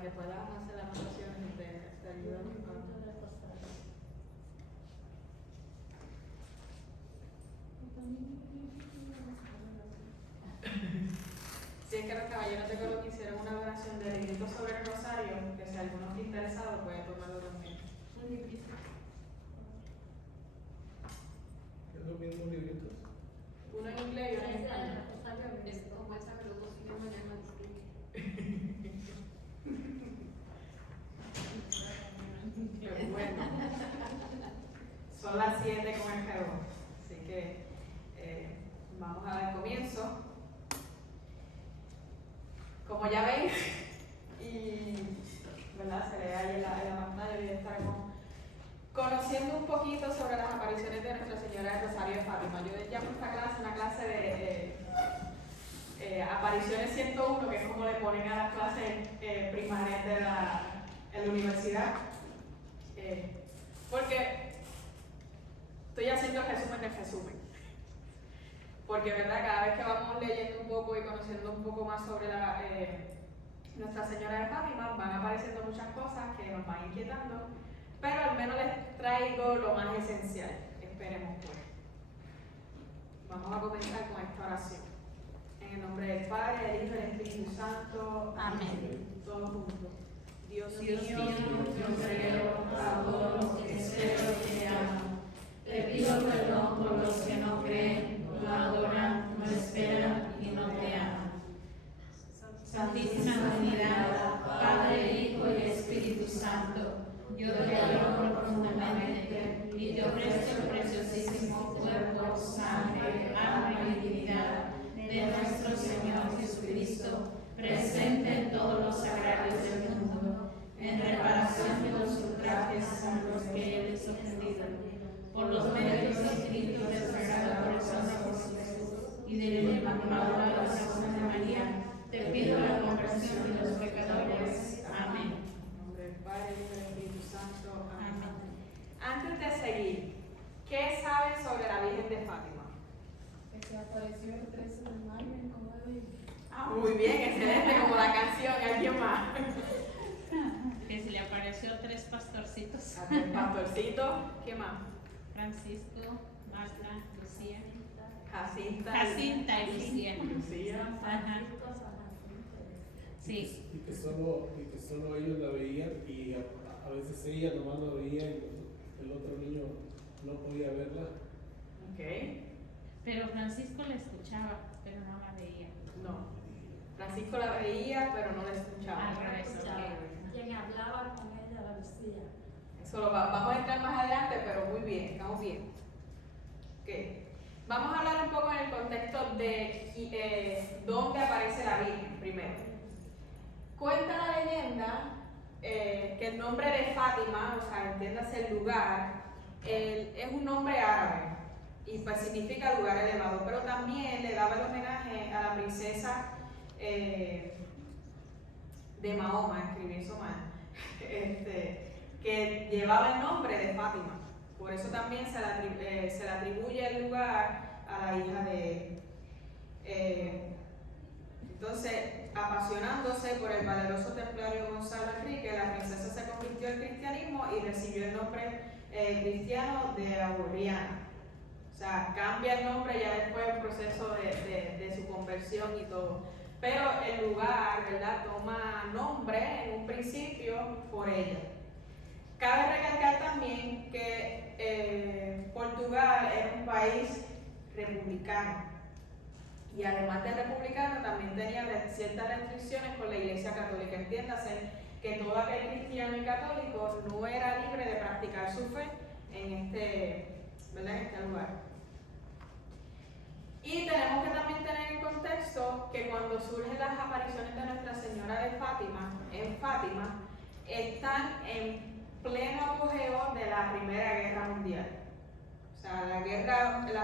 para que puedas hacer las anotaciones te ayuda. Si es que los caballeros de Colón hicieron una oración de librito sobre el rosario, que si alguno está interesado puede tomarlo también. ¿Es los mismos libritos? Uno en inglés y uno en español. Pero bueno, son las 7 con el reloj, así que vamos a dar comienzo. Como ya veis, y ¿verdad? Se ve ahí en la pantalla, y estaremos conociendo un poquito sobre las apariciones de Nuestra Señora del Rosario de Fátima. Yo llamo esta clase una clase de apariciones 101, que es como le ponen a las clases primarias en la universidad. Porque estoy haciendo el resumen del resumen. Porque, ¿verdad? Cada vez que vamos leyendo un poco y conociendo un poco más sobre Nuestra Señora de Fátima, van apareciendo muchas cosas que nos van inquietando, pero al menos les traigo lo más esencial. Esperemos pues. Vamos a comenzar con esta oración. En el nombre del Padre, del Hijo y del Espíritu Santo. Amén. Todos juntos. Dios mío, yo creo a todos los que espero y te amo. Te pido perdón por los que no creen, no adoran, no esperan y no te aman. Santísima Trinidad, Padre, Hijo y Espíritu Santo, yo te adoro profundamente y te ofrezco el preciosísimo cuerpo, sangre, alma y divinidad de nuestro Señor Jesucristo, presente en todos los sagrarios del mundo, en reparación de los ultrajes a los que Él es ofendido, por los méritos infinitos del Sagrado Corazón de Jesús y del Inmaculado Corazón de María, te pido la conversión de los pecadores. Amén. En nombre del Padre, y del Espíritu Santo. Amén. Antes de seguir, ¿qué saben sobre la Virgen de Fátima? Que se apareció el 13 de mayo en Comadrid. Muy bien, excelente, como la canción. ¿Alguien más? Que se le apareció 3 pastorcitos. A 3 pastorcitos. ¿Qué más? Francisco, Marta, Lucía. Jacinta y Lucía. Lucía. Ajá. Sí. Y que solo ellos la veían y a veces ella nomás la veía y el otro niño no podía verla. Ok. Pero Francisco la escuchaba, pero no la veía. No. Francisco la veía, pero no la escuchaba. Al revés, Ok. Quien hablaba con ella la Lucía. Eso vamos a entrar más adelante, pero muy bien, estamos bien. Okay. Vamos a hablar un poco en el contexto de dónde aparece la Virgen primero. Cuenta la leyenda que el nombre de Fátima, o sea, entiéndase el lugar, es un nombre árabe y pues significa lugar elevado, pero también le daba el homenaje a la princesa de Mahoma, escribí eso mal, que llevaba el nombre de Fátima. Por eso también se le atribuye el lugar a la hija de entonces, apasionándose por el valeroso templario Gonzalo Enrique, la princesa se convirtió al cristianismo y recibió el nombre cristiano de Aureliana. O sea, cambia el nombre ya después del proceso de su conversión y todo. Pero el lugar, ¿verdad?, toma nombre en un principio por ella. Cabe recalcar también que Portugal era un país republicano. Y además de republicano, también tenía ciertas restricciones con la Iglesia Católica. Entiéndase que todo aquel cristiano y católico no era libre de practicar su fe en este lugar. Y tenemos que también tener en contexto que cuando surgen las apariciones de Nuestra Señora de Fátima, en Fátima, están en pleno apogeo de la Primera Guerra Mundial. O sea, la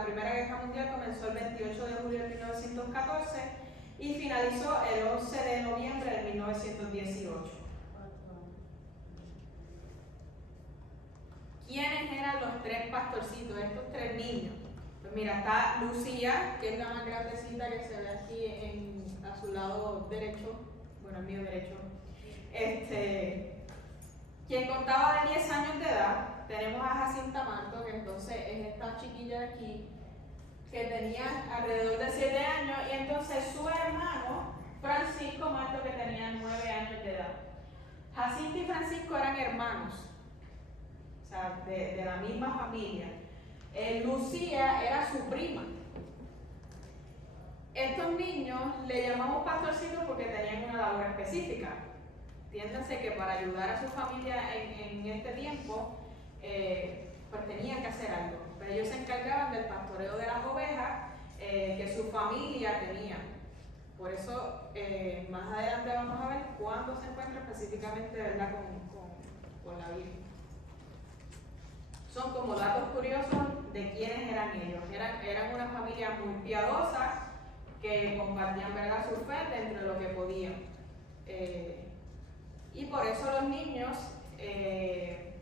Primera Guerra Mundial comenzó el 28 de julio de 1914 y finalizó el 11 de noviembre de 1918. ¿Quiénes eran los 3 pastorcitos, estos 3 niños? Pues mira, está Lucía, que es la más grandecita que se ve aquí a su lado derecho, bueno, al mío derecho. Quien contaba de 10 años de edad, tenemos a Jacinta Marto, que entonces es esta chiquilla de aquí, que tenía alrededor de 7 años, y entonces su hermano, Francisco Marto, que tenía 9 años de edad. Jacinta y Francisco eran hermanos, o sea, de la misma familia. Lucía era su prima. Estos niños le llamamos pastorcitos porque tenían una labor específica. Entiéndanse que para ayudar a su familia en este tiempo, pues tenían que hacer algo. Pero ellos se encargaban del pastoreo de las ovejas que su familia tenía. Por eso, más adelante vamos a ver cuándo se encuentra específicamente, ¿verdad?, con la Biblia. Son como datos curiosos de quiénes eran ellos. Eran una familia muy piadosa que compartían, ¿verdad?, su fe dentro de lo que podían. Y por eso los niños en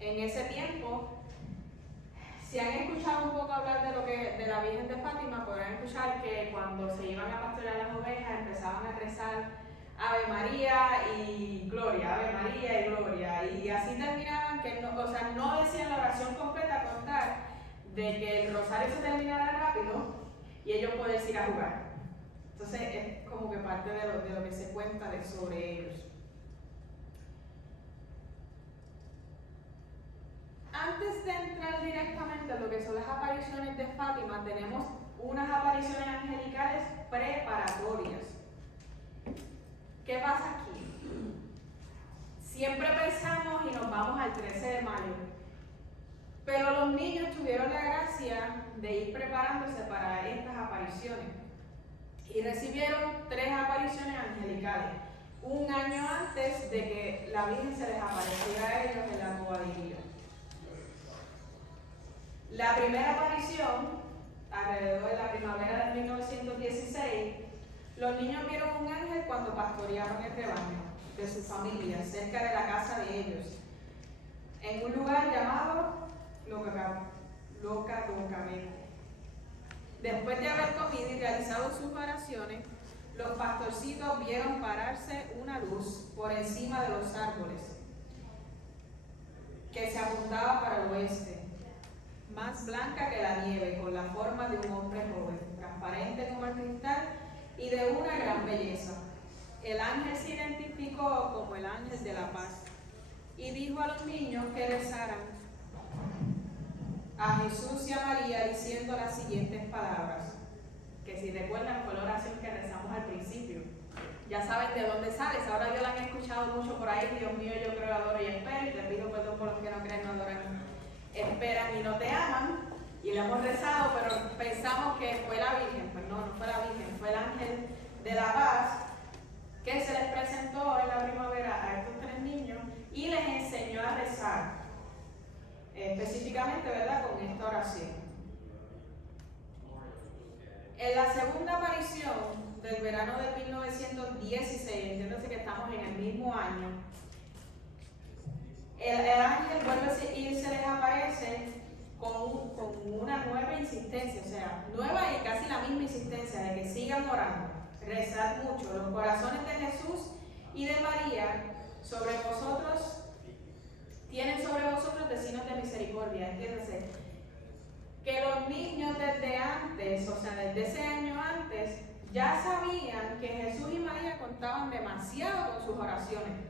ese tiempo, si han escuchado un poco hablar de la Virgen de Fátima, podrán escuchar que cuando se iban a pastorear las ovejas empezaban a rezar Ave María y Gloria, Ave María y Gloria, y así terminaban, que no, o sea, no decían la oración completa con tal de que el rosario se terminara rápido y ellos pueden ir a jugar. Entonces es como que parte de lo que se cuenta sobre ellos. Antes de entrar directamente en lo que son las apariciones de Fátima, tenemos unas apariciones angelicales preparatorias. ¿Qué pasa aquí? Siempre pensamos y nos vamos al 13 de mayo, pero los niños tuvieron la gracia de ir preparándose para estas apariciones y recibieron 3 apariciones angelicales, un año antes de que la Virgen se les apareciera a ellos en la boadilla. La primera aparición, alrededor de la primavera de 1916, los niños vieron un ángel cuando pastoreaban el rebaño de su familia, cerca de la casa de ellos, en un lugar llamado Locatocamente. Después de haber comido y realizado sus oraciones, los pastorcitos vieron pararse una luz por encima de los árboles, que se apuntaba para el oeste, más blanca que la nieve, con la forma de un hombre joven, transparente como el cristal y de una gran belleza. El ángel se identificó como el ángel de la paz y dijo a los niños que rezaran a Jesús y a María diciendo las siguientes palabras, que si recuerdan fue la oración que rezamos al principio. Ya saben de dónde sale, ahora yo la han escuchado mucho por ahí: Dios mío, yo creo, adoro y espero, y te pido perdón por los que no creen, no adoran, esperan y no te aman. Y lo hemos rezado, pero pensamos que fue la Virgen. Pues no, no fue la Virgen, fue el ángel de la paz que se les presentó en la primavera a estos 3 niños y les enseñó a rezar, específicamente, ¿verdad?, con esta oración. En la segunda aparición del verano de 1916, entiéndase que estamos en el mismo año, el ángel vuelve y se les aparece con una nueva insistencia, o sea, nueva y casi la misma insistencia de que sigan orando, rezad mucho, los corazones de Jesús y de María sobre vosotros, tienen sobre vosotros designios de misericordia. Entiéndase que los niños desde antes, o sea, desde ese año antes, ya sabían que Jesús y María contaban demasiado con sus oraciones.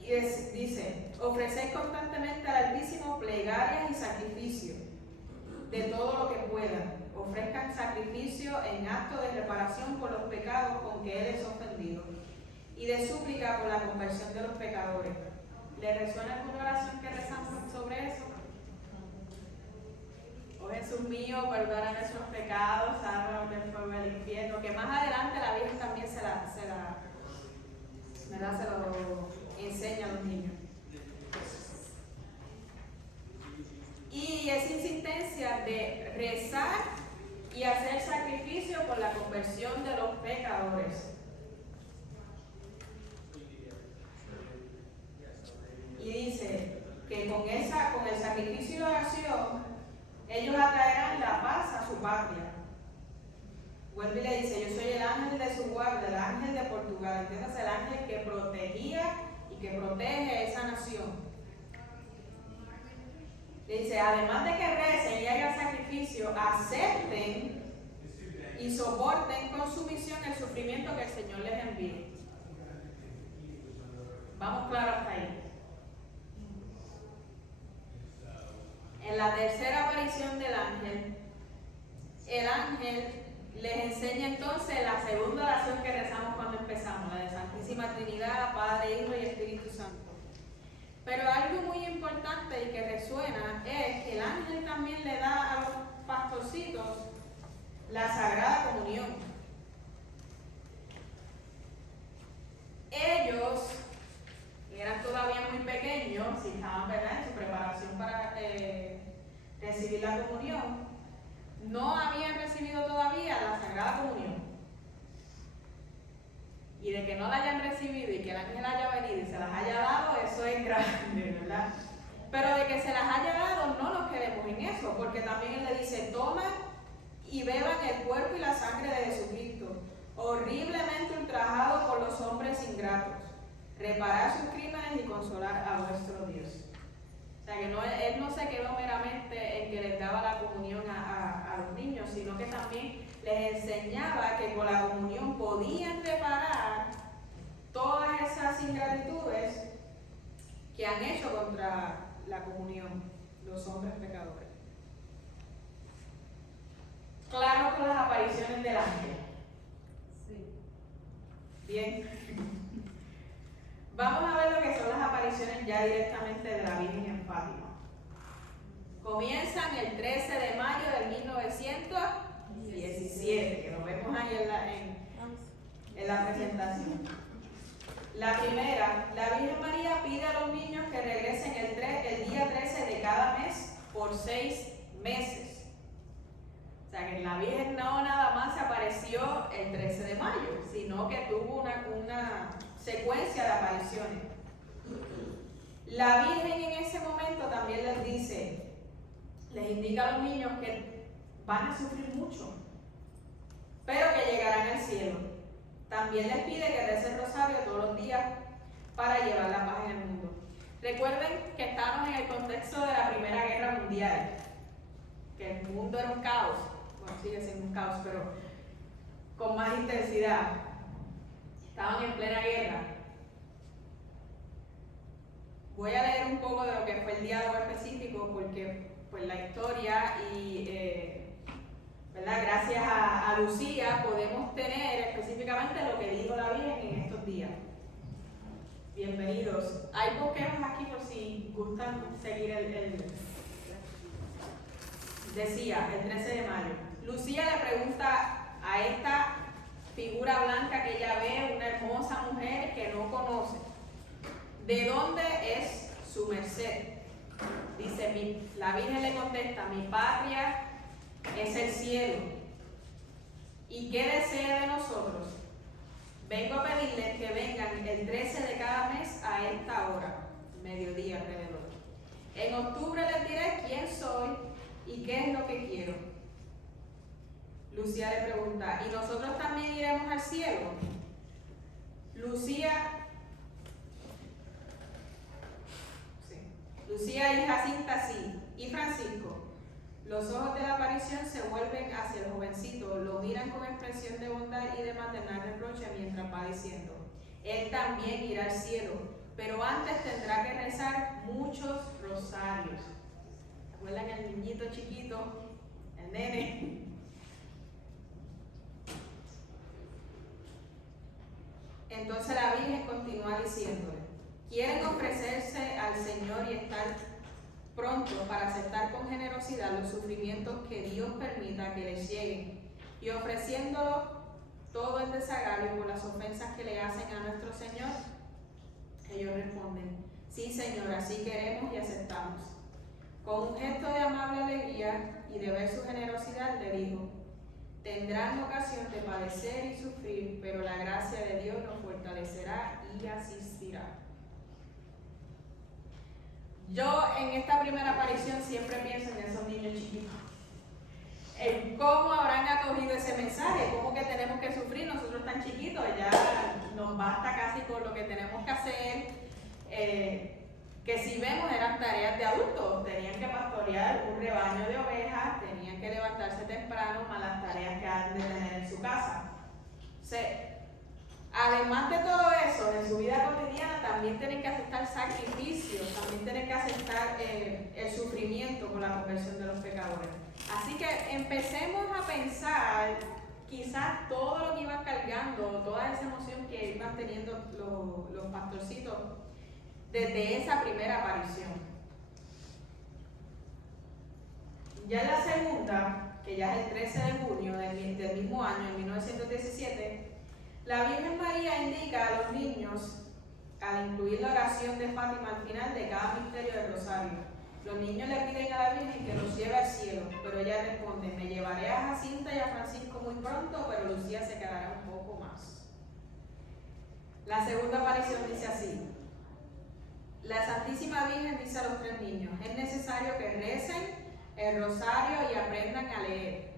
Y dice: ofrecéis constantemente al Altísimo plegarias y sacrificios de todo lo que puedan. Ofrezcan sacrificio en acto de reparación por los pecados con que Él es ofendido y de súplica por la conversión de los pecadores. ¿Le resuena alguna oración que rezamos sobre eso? Oh Jesús mío, perdona nuestros pecados, sálvanos del fuego del infierno, que más adelante la Virgen también se lo enseña a los niños. Y esa insistencia de rezar y hacer sacrificio por la conversión de los pecadores. Y dice que con el sacrificio y la oración, ellos atraerán la paz a su patria. Vuelve y le dice: yo soy el ángel ángel de su guarda, el ángel de Portugal, entiendes, el ángel que protegía y que protege esa nación. Dice, además de que recen y hagan sacrificio, acepten y soporten con sumisión el sufrimiento que el Señor les envíe. Vamos claro hasta ahí. En la tercera aparición del ángel, el ángel les enseña entonces la segunda oración que rezamos cuando empezamos, la de Santísima Trinidad, Padre, Hijo y Espíritu Santo. Pero algo muy importante y que resuena es que el ángel también le da a los pastorcitos la Sagrada Comunión. Ellos eran todavía muy pequeños, si estaban, ¿verdad?, en su preparación para recibir la comunión, no habían recibido todavía la Sagrada Comunión. Y de que no la hayan recibido y que el ángel haya venido y se las haya dado, eso es grande, ¿verdad? Pero de que se las haya dado, no nos quedemos en eso, porque también él le dice, tomen y beban el cuerpo y la sangre de Jesucristo, horriblemente ultrajado por los hombres ingratos, reparar sus crímenes y consolar a vuestro Dios. O sea que él no se quedó meramente en que les daba la comunión a los niños, sino que también les enseñaba que con la comunión podían reparar todas esas ingratitudes que han hecho contra la comunión los hombres pecadores. Claro con las apariciones del ángel. Sí. Bien. Vamos a ver lo que son las apariciones ya directamente de la Virgen en Fátima. Comienzan el 13 de mayo de 1917, que lo vemos ahí en la presentación. La primera, la Virgen María pide a los niños que regresen el día 13 de cada mes por 6 meses. O sea que la Virgen no nada más se apareció el 13 de mayo, sino que tuvo una secuencia de apariciones. La Virgen en ese momento también les indica a los niños que van a sufrir mucho, pero que llegarán al cielo. También les pide que recen el rosario todos los días para llevar la paz en el mundo. Recuerden que estamos en el contexto de la Primera Guerra Mundial, que el mundo era un caos, bueno, sigue siendo un caos, pero con más intensidad. Estaban en plena guerra. Voy a leer un poco de lo que fue el diálogo específico, porque pues la historia y ¿verdad?, gracias a Lucía podemos tener específicamente lo que dijo la Virgen en estos días. Bienvenidos. Hay bosquejos aquí por si gustan seguir Decía, el 13 de mayo. Lucía le pregunta a esta figura blanca que ella ve, una hermosa mujer que no conoce, ¿de dónde es su merced? Dice, la Virgen le contesta, mi patria es el cielo. ¿Y qué desea de nosotros? Vengo a pedirles que vengan el 13 de cada mes a esta hora, mediodía alrededor. En octubre les diré quién soy y qué es lo que quiero. Lucía le pregunta, ¿y nosotros también iremos al cielo? Lucía y Jacinta sí, y Francisco. Los ojos de la aparición se vuelven hacia el jovencito, lo miran con expresión de bondad y de maternal reproche mientras va diciendo, él también irá al cielo, pero antes tendrá que rezar muchos rosarios. ¿Se acuerdan el niñito chiquito, el nene? Entonces la Virgen continúa diciéndole, quieren ofrecerse al Señor y estar pronto para aceptar con generosidad los sufrimientos que Dios permita que les lleguen y ofreciéndolo todo en desagravio por las ofensas que le hacen a nuestro Señor. Ellos responden, sí Señor, así queremos y aceptamos. Con un gesto de amable alegría y de ver su generosidad le dijo, tendrán ocasión de padecer y sufrir, pero la gracia de Dios nos fortalecerá y asistirá. Yo en esta primera aparición siempre pienso en esos niños chiquitos. ¿Cómo habrán acogido ese mensaje? ¿Cómo que tenemos que sufrir? Nosotros tan chiquitos, ya nos basta casi con lo que tenemos que hacer. Que si vemos eran tareas de adultos, tenían que pastorear un rebaño de ovejas, tenían que levantarse temprano, más las tareas que han de tener en su casa. Además de todo eso, en su vida cotidiana también tienen que aceptar sacrificios, también tienen que aceptar el sufrimiento por la conversión de los pecadores. Así que empecemos a pensar quizás todo lo que iban cargando, toda esa emoción que iban teniendo los pastorcitos desde esa primera aparición. Ya en la segunda, que ya es el 13 de junio del mismo año, en 1917, la Virgen María indica a los niños, al incluir la oración de Fátima al final de cada misterio del rosario. Los niños le piden a la Virgen que los lleve al cielo, pero ella responde: me llevaré a Jacinta y a Francisco muy pronto, pero Lucía se quedará un poco más. La segunda aparición dice así: la Santísima Virgen dice a los tres niños: es necesario que recen el rosario y aprendan a leer.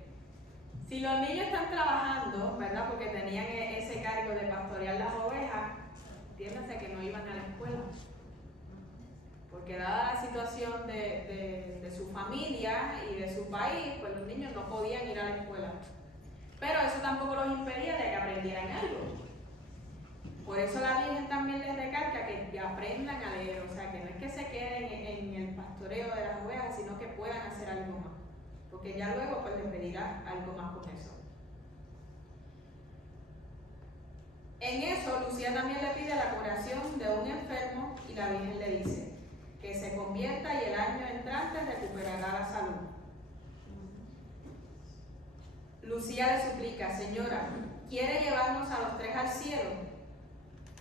Si los niños están trabajando, ¿verdad? Porque tenían ese cargo de pastorear las ovejas, entiéndase que no iban a la escuela. Porque dada la situación de su familia y de su país, pues los niños no podían ir a la escuela. Pero eso tampoco los impedía de que aprendieran algo. Por eso la Virgen también les recalca que aprendan a leer, o sea, que no es que se queden en el pastoreo de las ovejas, sino que puedan hacer algo más. Porque ya luego pues les pedirá algo más con eso. En eso, Lucía también le pide la curación de un enfermo y la Virgen le dice que se convierta y el año entrante recuperará la salud. Lucía le suplica: señora, ¿quiere llevarnos a los tres al cielo?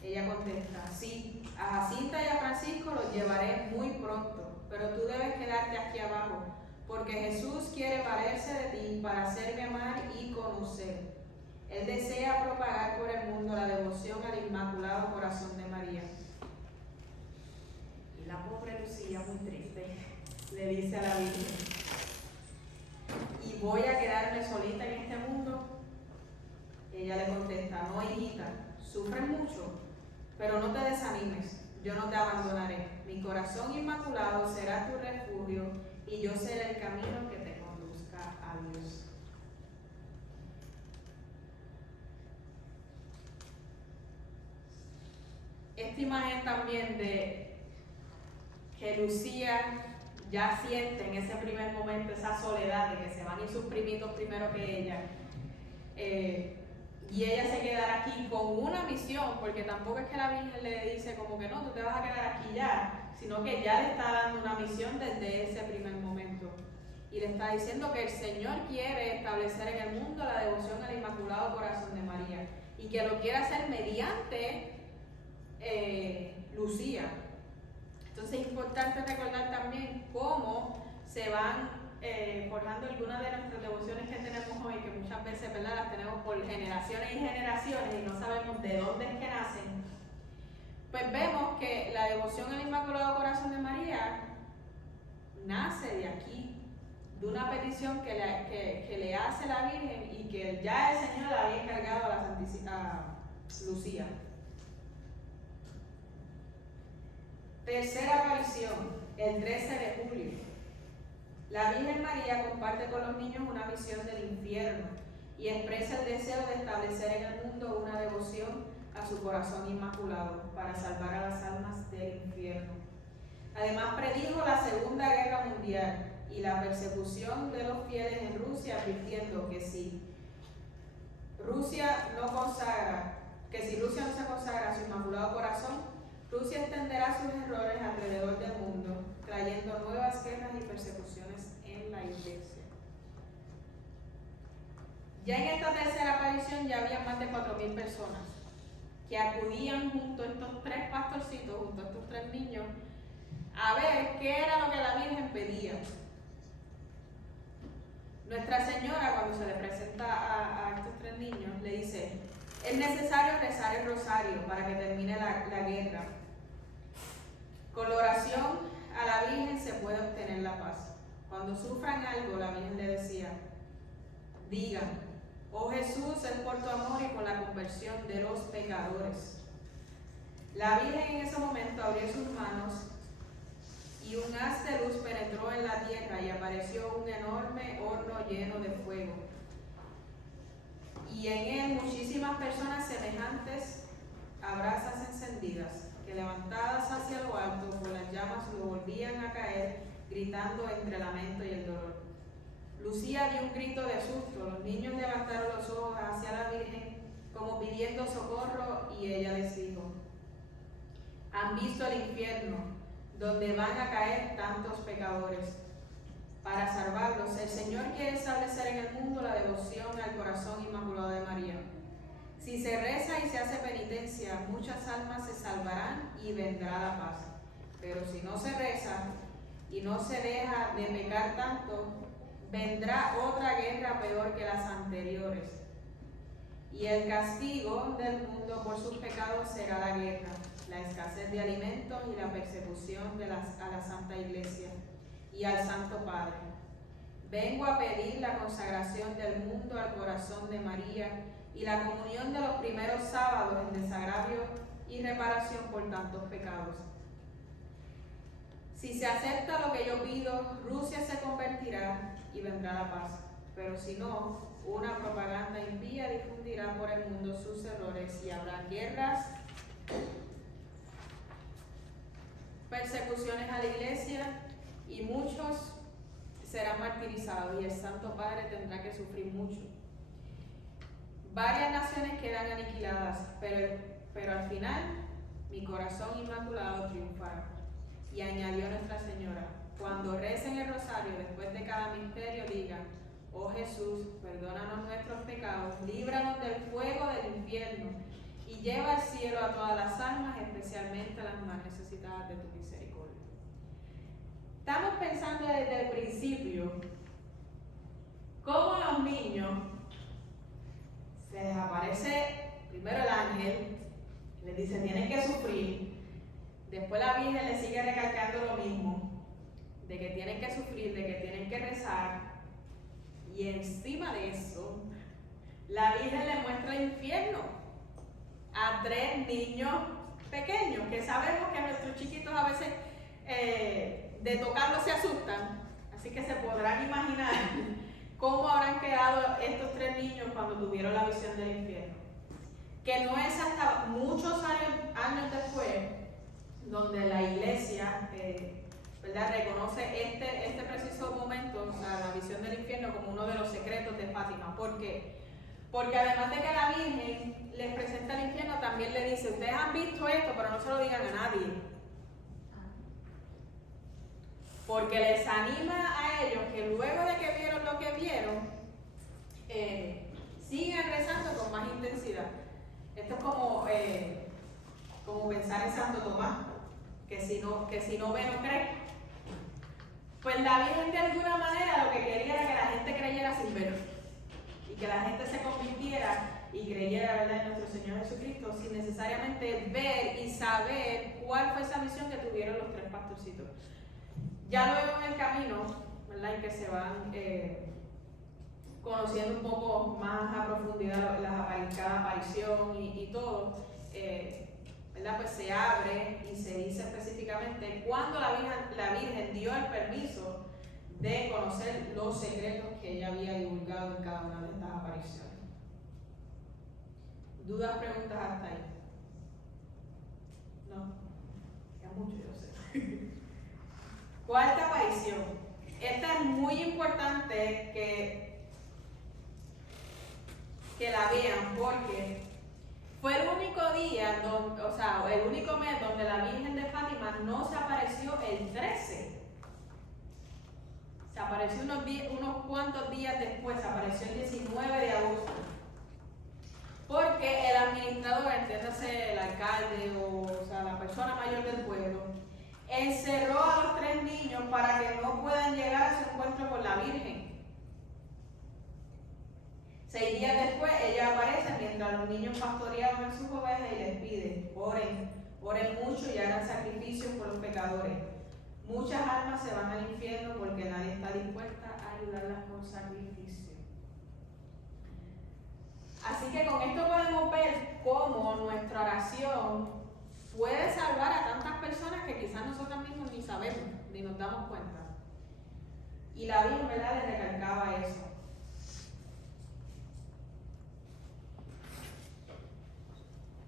Ella contesta: sí, a Jacinta y a Francisco los llevaré muy pronto, pero tú debes quedarte aquí abajo, porque Jesús quiere valerse de ti para hacerme amar y conocer. Él desea propagar por el mundo la devoción al Inmaculado Corazón de María. Y la pobre Lucía, muy triste, le dice a la Virgen: ¿y voy a quedarme solita en este mundo? Ella le contesta: no, hijita, sufres mucho, pero no te desanimes, yo no te abandonaré. Mi corazón inmaculado será tu refugio y yo seré el camino que te conduzca a Dios. Esta imagen también de que Lucía ya siente en ese primer momento esa soledad de que se van a ir sus primitos primero que ella, y ella se quedará aquí con una misión, porque tampoco es que la Virgen le dice como que no, tú te vas a quedar aquí ya, sino que ya le está dando una misión desde ese primer momento. Y le está diciendo que el Señor quiere establecer en el mundo la devoción al Inmaculado Corazón de María y que lo quiere hacer mediante Lucía. Entonces es importante recordar también cómo se van forjando algunas de nuestras devociones que tenemos hoy, que muchas veces, ¿verdad?, las tenemos por generaciones y generaciones y no sabemos de dónde es que nacen. Pues vemos que la devoción al Inmaculado Corazón de María nace de aquí, de una petición que le hace la Virgen y que ya el Señor le había encargado a la Santísima Lucía. Tercera aparición, el 13 de julio. La Virgen María comparte con los niños una visión del infierno y expresa el deseo de establecer en el mundo una devoción a su corazón inmaculado para salvar a las almas del infierno. Además predijo la Segunda Guerra Mundial y la persecución de los fieles en Rusia, advirtiendo que si Rusia no se consagra a su Inmaculado Corazón, Rusia extenderá sus errores alrededor del mundo, trayendo nuevas guerras y persecuciones en la Iglesia. Ya en esta tercera aparición ya había más de 4.000 personas que acudían junto a estos tres pastorcitos, junto a estos tres niños, a ver qué era lo que la Virgen pedía. Nuestra Señora, cuando se le presenta a estos tres niños, le dice: es necesario rezar el rosario para que termine la guerra. Con la oración a la Virgen se puede obtener la paz. Cuando sufran algo, la Virgen le decía, digan: oh Jesús, es por tu amor y por la conversión de los pecadores. La Virgen en ese momento abrió sus manos y un haz de luz penetró en la tierra y apareció un enorme horno lleno de fuego. Y en él muchísimas personas semejantes a brasas encendidas, que levantadas hacia lo alto por las llamas lo volvían a caer, gritando entre el lamento y el dolor. Lucía dio un grito de susto, los niños levantaron los ojos hacia la Virgen como pidiendo socorro y ella les dijo: han visto el infierno, donde van a caer tantos pecadores. Para salvarlos, el Señor quiere establecer en el mundo la devoción al corazón inmaculado de María. Si se reza y se hace penitencia, muchas almas se salvarán y vendrá la paz. Pero si no se reza y no se deja de pecar tanto, vendrá otra guerra peor que las anteriores. Y el castigo del mundo por sus pecados será la guerra, la escasez de alimentos y la persecución a la Santa Iglesia y al Santo Padre. Vengo a pedir la consagración del mundo al corazón de María y la comunión de los primeros sábados en desagravio y reparación por tantos pecados. Si se acepta lo que yo pido, Rusia se convertirá y vendrá la paz. Pero si no, una propaganda impía difundirá por el mundo sus errores y habrá guerras, persecuciones a la Iglesia y muchos serán martirizados y el Santo Padre tendrá que sufrir mucho. Varias naciones quedan aniquiladas, pero al final mi corazón inmaculado triunfará. Y añadió Nuestra Señora: cuando recen el rosario después de cada misterio, digan: oh Jesús, perdónanos nuestros pecados, líbranos del fuego del infierno y lleva al cielo a todas las almas, especialmente a las más necesitadas de tu misericordia. Estamos pensando desde el principio cómo a los niños se les aparece primero el ángel, les dice: tienen que sufrir. Después la Virgen les sigue recalcando lo mismo, de que tienen que sufrir, de que tienen que rezar. Y encima de eso, la Virgen le muestra el infierno a 3 niños pequeños, que sabemos que nuestros chiquitos a veces de tocarlos se asustan. Así que se podrán imaginar cómo habrán quedado estos 3 niños cuando tuvieron la visión del infierno. Que no es hasta muchos años después donde la Iglesia ¿verdad? Reconoce este preciso momento, o sea, la visión del infierno, como uno de los secretos de Fátima. ¿Por qué? Porque además de que la Virgen les presenta el infierno, también le dice: ustedes han visto esto, pero no se lo digan a nadie. Porque les anima a ellos que luego de que vieron lo que vieron, sigan rezando con más intensidad. Esto es como pensar en Santo Tomás, que si no ve, no cree. Pues la Virgen de alguna manera lo que quería era que la gente creyera sin ver, y que la gente se convirtiera y creyera, ¿verdad?, en nuestro Señor Jesucristo, sin necesariamente ver y saber cuál fue esa visión que tuvieron los 3 pastorcitos. Ya luego en el camino, ¿verdad?, en que se van conociendo un poco más a profundidad cada aparición y todo, ¿verdad?, pues se abre y se dice específicamente cuándo la Virgen dio el permiso de conocer los secretos que ella había divulgado en cada una de estas apariciones. ¿Dudas, preguntas hasta ahí? No, ya mucho, yo sé. Cuarta aparición. Esta es muy importante que la vean, porque fue el único día, el único mes donde la Virgen de Fátima no se apareció el 13. Se apareció unos cuantos días después, se apareció el 19 de agosto. Porque el administrador, entiéndase el alcalde o sea, la persona mayor del pueblo, encerró a los 3 niños para que no puedan llegar a su encuentro con la Virgen. 6 días después, ella aparece mientras los niños pastoreaban a sus ovejas y les pide: oren mucho y hagan sacrificios por los pecadores. Muchas almas se van al infierno porque nadie está dispuesta a ayudarlas con sacrificio. Así que con esto podemos ver cómo nuestra oración puede salvar a tantas personas que quizás nosotros mismos ni sabemos, ni nos damos cuenta. Y la Biblia, ¿verdad?, les recalcaba eso.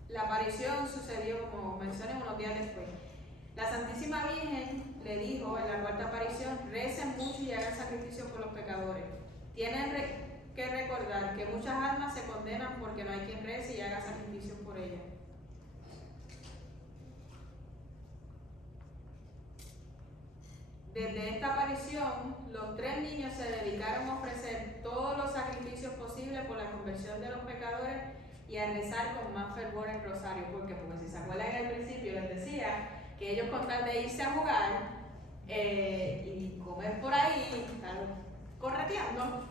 La aparición sucedió, como mencioné, unos días después. La Santísima Virgen le dijo en la cuarta aparición: recen mucho y hagan sacrificios por los pecadores. Tienen que recordar que muchas almas se condenan porque no hay quien rece y haga sacrificios por ellas. Desde esta aparición, los 3 niños se dedicaron a ofrecer todos los sacrificios posibles por la conversión de los pecadores y a rezar con más fervor el rosario. ¿Por qué? Porque si se acuerdan en el principio les decía que ellos, con tal de irse a jugar y comer por ahí, estar correteando,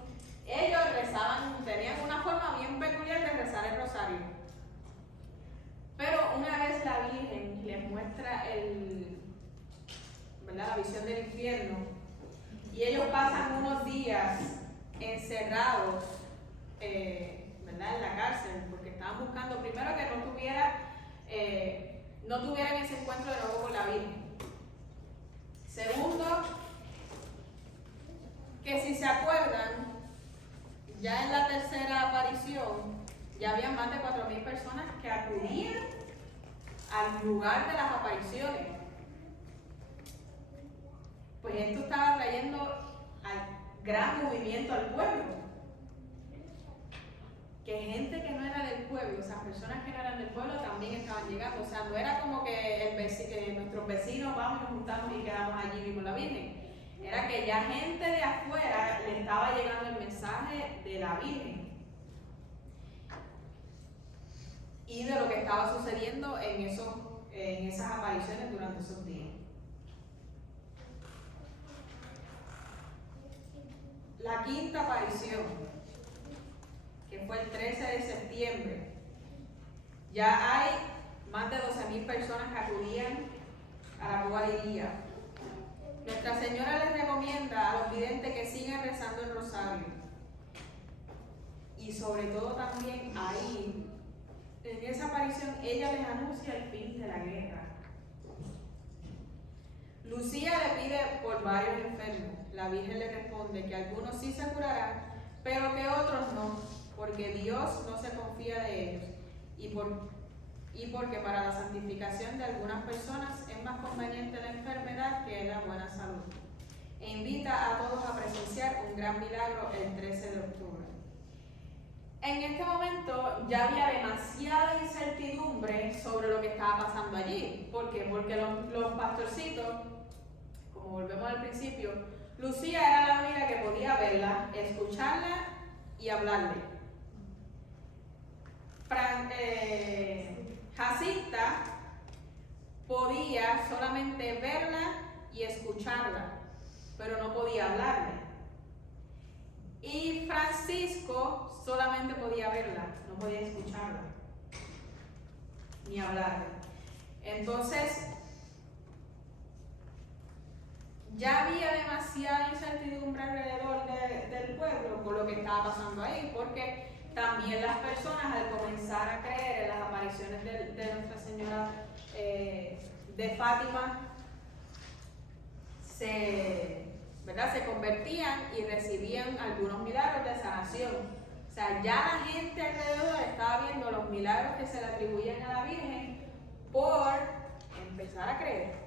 ellos rezaban, tenían una forma bien peculiar de rezar el rosario. Pero una vez la Virgen les muestra la visión del infierno, y ellos pasan unos días encerrados, ¿verdad?, en la cárcel, porque estaban buscando primero que no tuvieran ese encuentro de nuevo con la Virgen. Segundo, que si se acuerdan, ya en la tercera aparición ya había más de 4.000 personas que acudían al lugar de las apariciones. Pues esto estaba trayendo gran movimiento al pueblo. Que gente que no era del pueblo, o sea, personas que no eran del pueblo también estaban llegando. O sea, no era como que nuestros vecinos vamos y nos juntamos y quedamos allí mismo la Virgen. Era que ya gente de afuera le estaba llegando el mensaje de la Virgen y de lo que estaba sucediendo en esas apariciones durante esos días. La quinta aparición, que fue el 13 de septiembre, ya hay más de 12.000 personas que acudían a la bogadería. Nuestra Señora les recomienda a los videntes que sigan rezando el rosario. Y sobre todo también ahí, en esa aparición, ella les anuncia el fin de la guerra. Lucía le pide por varios enfermos. La Virgen le responde que algunos sí se curarán, pero que otros no, porque Dios no se confía de ellos y porque para la santificación de algunas personas es más conveniente la enfermedad que la buena salud. E invita a todos a presenciar un gran milagro el 13 de octubre. En este momento ya había demasiada incertidumbre sobre lo que estaba pasando allí. ¿Por qué? Porque los pastorcitos, como volvemos al principio, Lucía era la única que podía verla, escucharla y hablarle. Jacinta podía solamente verla y escucharla, pero no podía hablarle. Y Francisco solamente podía verla, no podía escucharla ni hablarle. Entonces, ya había demasiada incertidumbre alrededor del pueblo por lo que estaba pasando ahí, porque también las personas, al comenzar a creer en las apariciones de Nuestra Señora de Fátima, se convertían y recibían algunos milagros de sanación. O sea, ya la gente alrededor estaba viendo los milagros que se le atribuían a la Virgen por empezar a creer.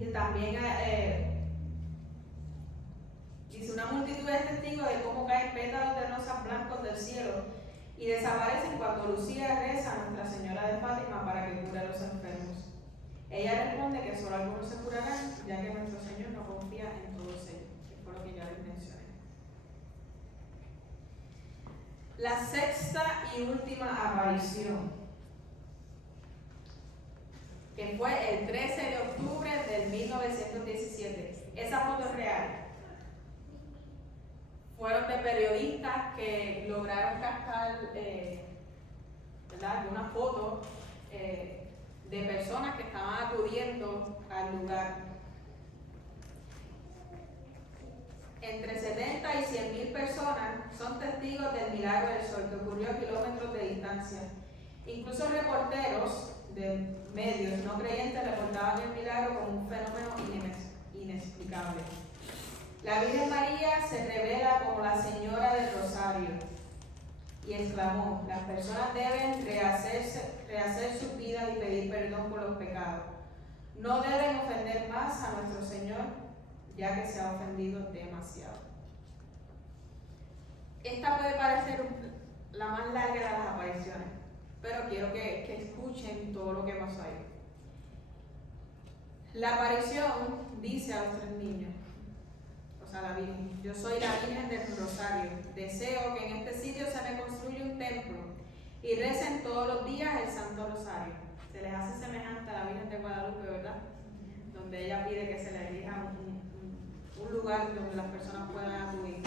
Y también dice: una multitud de testigos de cómo caen pétalos de rosas blancos del cielo y desaparecen cuando Lucía reza a Nuestra Señora de Fátima para que cure a los enfermos. Ella responde que solo algunos se curarán, ya que nuestro Señor no confía en todos ellos, que fue lo que ya les mencioné. La sexta y última aparición, que fue el 13 de octubre del 1917. Esa foto es real. Fueron de periodistas que lograron captar algunas fotos de personas que estaban acudiendo al lugar. Entre 70 y 100.000 personas son testigos del milagro del sol que ocurrió a kilómetros de distancia. Incluso reporteros de medios no creyentes reportaban el milagro como un fenómeno inexplicable. La Virgen María se revela como la Señora del Rosario y exclamó: las personas deben rehacer sus vidas y pedir perdón por los pecados. No deben ofender más a nuestro Señor, ya que se ha ofendido demasiado. Esta puede parecer la más larga de las apariciones, pero quiero que escuchen todo lo que pasó ahí. La aparición dice a los 3 niños, o sea, la Virgen: yo soy la Virgen del Rosario, deseo que en este sitio se me construya un templo y recen todos los días el Santo Rosario. Se les hace semejante a la Virgen de Guadalupe, ¿verdad? Donde ella pide que se le elija un lugar donde las personas puedan acudir.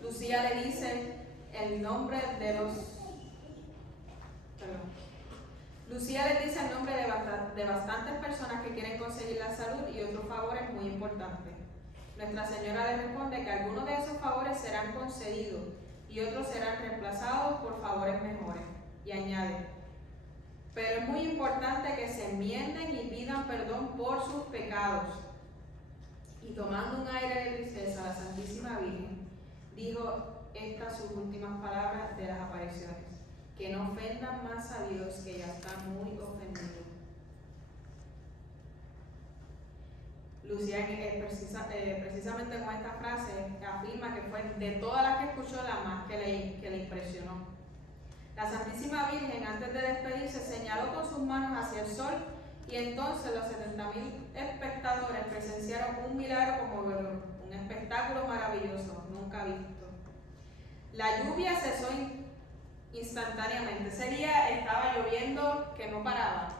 Lucía le dice el nombre de los... Lucía les dice el nombre de bastantes personas que quieren conseguir la salud y otros favores muy importantes. Nuestra Señora le responde que algunos de esos favores serán concedidos y otros serán reemplazados por favores mejores. Y añade: pero es muy importante que se enmienden y pidan perdón por sus pecados. Y tomando un aire de tristeza, la Santísima Virgen dijo estas sus últimas palabras de las apariciones: que no ofendan más a Dios, que ya está muy ofendido. Lucía, precisamente con esta frase, afirma que fue de todas las que escuchó la más que le impresionó. La Santísima Virgen, antes de despedirse, señaló con sus manos hacia el sol y entonces los 70.000 espectadores presenciaron un milagro conmovedor, un espectáculo maravilloso, nunca visto. La lluvia cesó instantáneamente. Ese día estaba lloviendo que no paraba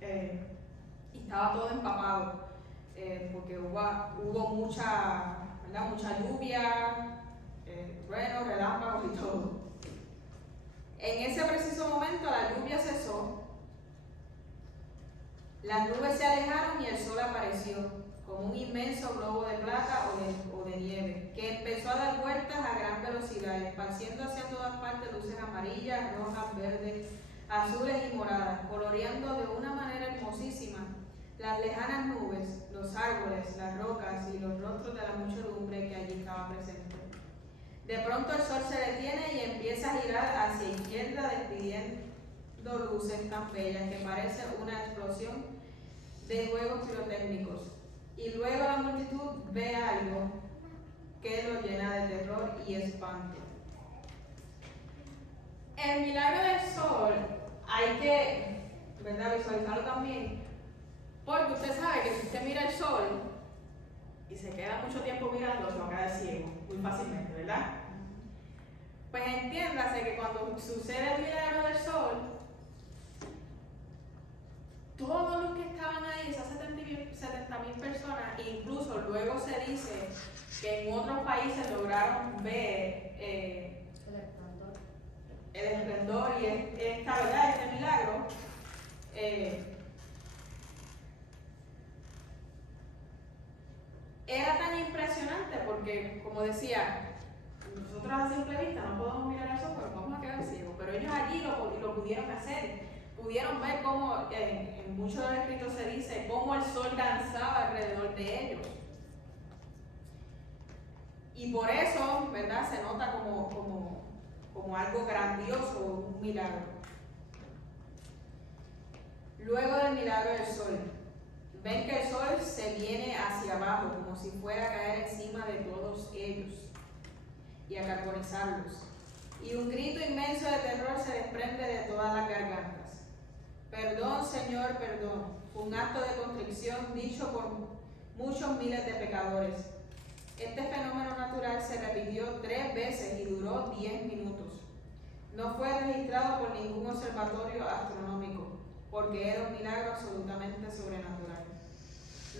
y estaba todo empapado porque hubo mucha lluvia, truenos, relámpagos y todo. En ese preciso momento la lluvia cesó, las nubes se alejaron y el sol apareció como un inmenso globo de plata o de nieve, que empezó a dar vueltas a gran velocidad, esparciendo hacia todas partes luces amarillas, rojas, verdes, azules y moradas, coloreando de una manera hermosísima las lejanas nubes, los árboles, las rocas y los rostros de la muchedumbre que allí estaba presente. De pronto el sol se detiene y empieza a girar hacia izquierda, despidiendo luces tan bellas que parece una explosión de juegos pirotécnicos. Y luego la multitud ve algo que lo llena de terror y espanto. El milagro del sol hay que, ¿verdad?, visualizarlo también, porque usted sabe que si usted mira el sol y se queda mucho tiempo mirando, se va a quedar ciego muy fácilmente, ¿verdad? Pues entiéndase que cuando sucede el milagro del sol, todos los que estaban ahí, esas 70.000 personas, incluso luego se dice que en otros países lograron ver el esplendor y esta verdad, este milagro, era tan impresionante porque, como decía, nosotros a simple vista no podemos mirar el sol porque vamos a quedar ciegos, pero ellos allí lo pudieron hacer. Pudieron ver cómo, en muchos de los escritos se dice, cómo el sol danzaba alrededor de ellos. Y por eso, ¿verdad?, se nota como algo grandioso, un milagro. Luego del milagro del sol, ven que el sol se viene hacia abajo, como si fuera a caer encima de todos ellos y a carbonizarlos. Y un grito inmenso de terror se desprende de todas las gargantas. Perdón, Señor, perdón. Fue un acto de contrición dicho por muchos miles de pecadores. Este fenómeno natural se repitió 3 veces y duró 10 minutos. No fue registrado por ningún observatorio astronómico, porque era un milagro absolutamente sobrenatural.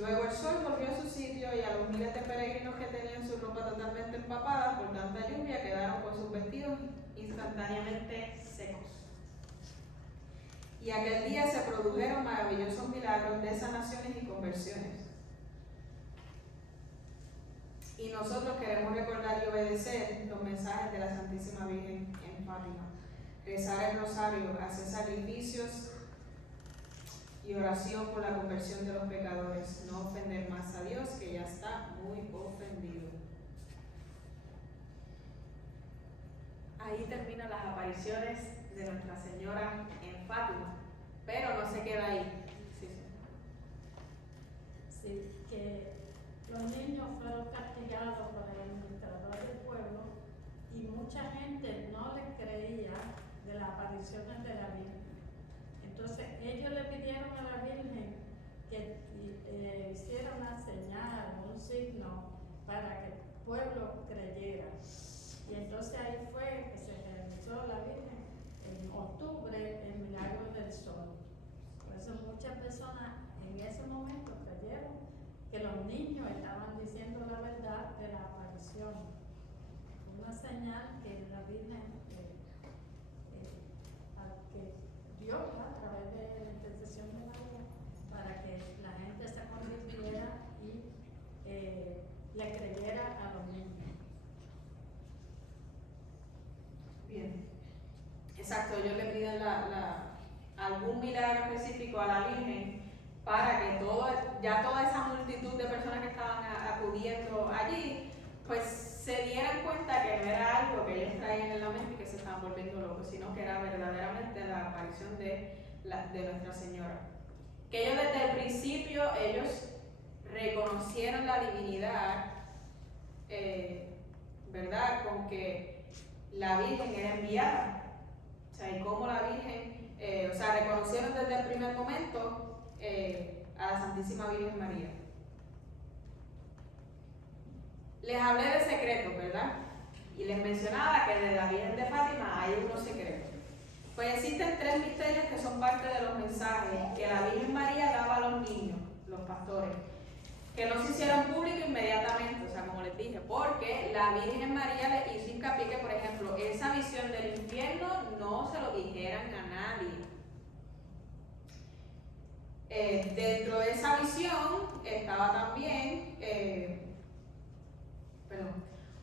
Luego el sol volvió a su sitio y a los miles de peregrinos que tenían su ropa totalmente empapada por tanta lluvia quedaron con sus vestidos instantáneamente secos. Y aquel día se produjeron maravillosos milagros de sanaciones y conversiones. Y nosotros queremos recordar y obedecer los mensajes de la Santísima Virgen en Fátima. Rezar el rosario, hacer sacrificios y oración por la conversión de los pecadores. No ofender más a Dios, que ya está muy ofendido. Ahí terminan las apariciones de Nuestra Señora en Fátima, pero no se queda ahí. Sí, que los niños fueron castigados por el administrador del pueblo y mucha gente no les creía de las apariciones de la Virgen. Entonces ellos le pidieron a la Virgen que hiciera una señal, un signo para que el pueblo creyera. Y entonces ahí fue que se realizó la Virgen en octubre el milagro del sol. Por eso muchas personas en ese momento creyeron que los niños estaban diciendo la verdad de la aparición. Una señal que la Virgen, que Dios a través de la intercesión de María, para que la gente se convirtiera y le creyera a los niños. Bien, exacto, ellos le piden algún milagro específico a la Virgen para que toda esa multitud de personas que estaban acudiendo allí, pues se dieran cuenta que no era algo que ellos traían en la mente y que se estaban volviendo locos, sino que era verdaderamente la aparición de Nuestra Señora. Que ellos desde el principio, ellos reconocieron la divinidad, ¿verdad? Con que la Virgen era enviada. O sea, y cómo la Virgen, reconocieron desde el primer momento a la Santísima Virgen María. Les hablé de secretos, ¿verdad? Y les mencionaba que de la Virgen de Fátima hay unos secretos. Pues existen 3 misterios que son parte de los mensajes que la Virgen María daba a los niños, los pastores, que no se hicieron públicos inmediatamente, o sea, como les dije, porque la Virgen María les hizo hincapié que, por ejemplo, esa visión del infierno no se lo dijeran a nadie. Dentro de esa visión estaba también,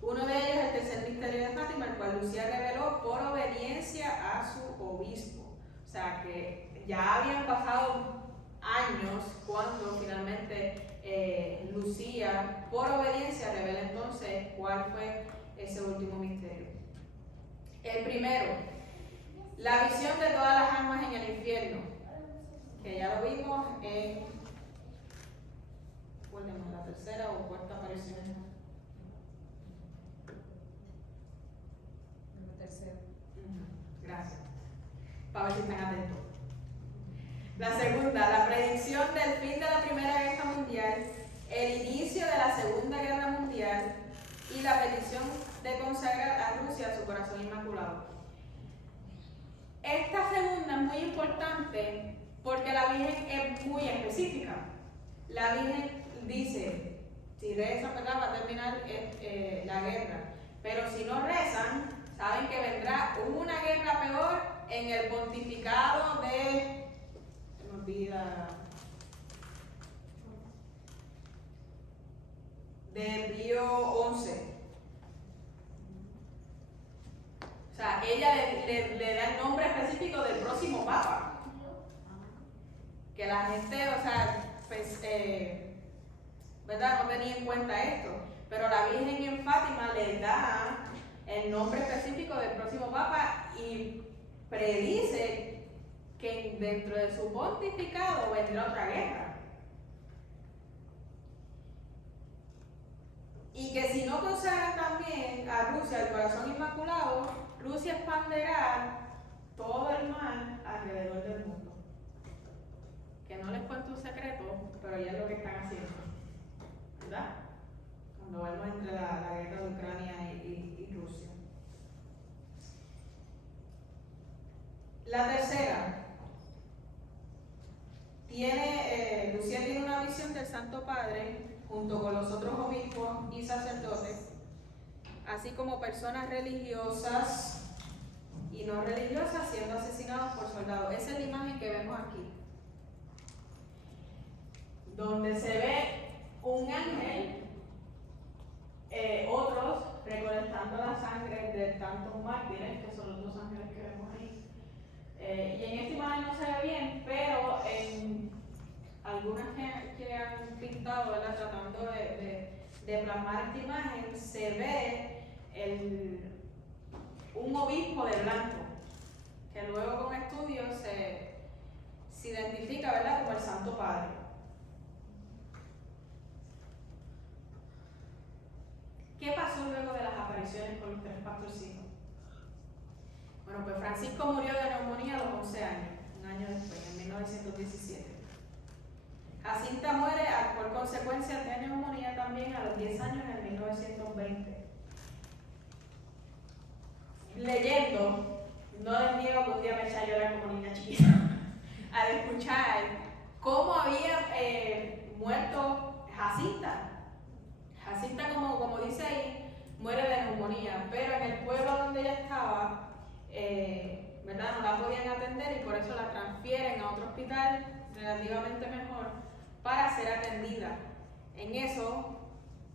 uno de ellos, el tercer misterio de Fátima, el cual Lucía reveló por obediencia a su obispo. O sea que ya habían pasado años cuando finalmente Lucía, por obediencia, revela entonces cuál fue ese último misterio. El primero, la visión de todas las almas en el infierno, que ya lo vimos en la tercera o cuarta aparición. La tercera. Gracias. Para ver si están atentos. La segunda, la predicción del fin de la Primera Guerra Mundial, el inicio de la Segunda Guerra Mundial y la petición de consagrar a Rusia a su corazón inmaculado. Esta segunda es muy importante porque la Virgen es muy específica. La Virgen dice, si rezan, ¿verdad?, va a terminar la guerra, pero si no rezan, saben que vendrá una guerra peor en el pontificado de... se me olvida... de Pío XI. O sea, ella le da el nombre específico del próximo papa. Que la gente, pues, ¿verdad?, no tenía en cuenta esto. Pero la Virgen en Fátima le da el nombre específico del próximo papa y predice que dentro de su pontificado vendrá otra guerra. Y que si no consagran también a Rusia el corazón inmaculado, Rusia expanderá todo el mal alrededor del mundo. Que no les cuento un secreto, pero ya es lo que están haciendo, ¿verdad? Cuando vemos entre la guerra de Ucrania y Rusia. La tercera, Lucía tiene una visión del Santo Padre junto con los otros obispos y sacerdotes, así como personas religiosas y no religiosas siendo asesinados por soldados. Esa es la imagen que vemos aquí, donde se ve un ángel otros recolectando la sangre de tantos mártires, que son los 2 ángeles que vemos ahí. Y en esta imagen no se ve bien, pero en algunas que han pintado, ¿verdad? Tratando de plasmar esta imagen, se ve un obispo de blanco, que luego con estudios se identifica, ¿verdad?, como el Santo Padre. ¿Qué pasó luego de las apariciones con los 3 pastorcitos? Bueno, pues Francisco murió de neumonía a los 11 años, un año después, en 1917. Jacinta muere por consecuencia de neumonía también a los 10 años en 1920. Leyendo, no les niego que un día me eché a llorar como niña chiquita al escuchar cómo había muerto Jacinta. Jacinta, como dice ahí, muere de neumonía, pero en el pueblo donde ella estaba, ¿verdad?, no la podían atender y por eso la transfieren a otro hospital relativamente mejor para ser atendida. En eso,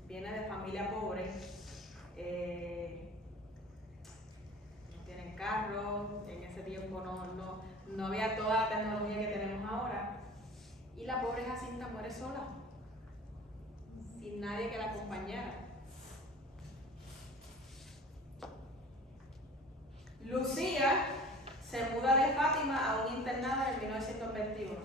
viene de familia pobre, no tienen carro, en ese tiempo no había toda la tecnología que tenemos ahora, y la pobre Jacinta muere sola, sin nadie que la acompañara. Lucía se muda de Fátima a un internado en 1921.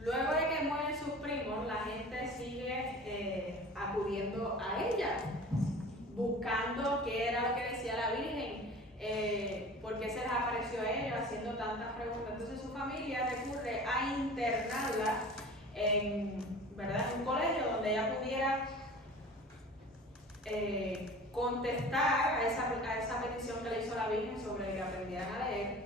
Luego de que mueren sus primos, la gente sigue acudiendo a ella, buscando qué era lo que decía la Virgen, por qué se les apareció a ellos, haciendo tantas preguntas. Entonces su familia recurre a internarla en un colegio donde ella pudiera contestar a esa petición que le hizo la Virgen sobre que aprendieran a leer,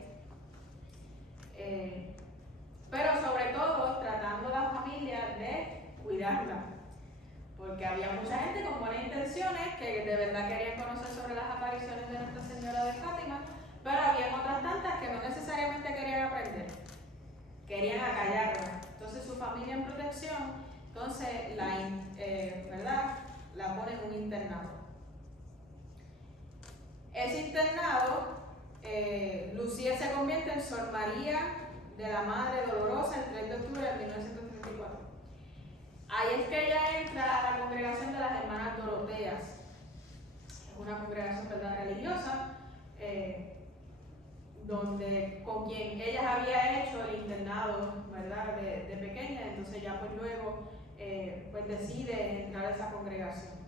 pero sobre todo tratando la familia de cuidarla, porque había mucha gente con buenas intenciones que de verdad querían conocer sobre las apariciones de Nuestra Señora de Fátima, pero había otras tantas que no necesariamente querían aprender, querían acallarla. Entonces su familia en protección, entonces la pone en un internado. Ese internado, Lucía se convierte en Sor María de la Madre Dolorosa el 3 de octubre de 1934. Ahí es que ella entra a la congregación de las Hermanas Doroteas. Es una congregación, ¿verdad?, religiosa, con quien ellas había hecho el internado, ¿verdad?, de pequeña. Entonces ya pues luego decide entrar a esa congregación.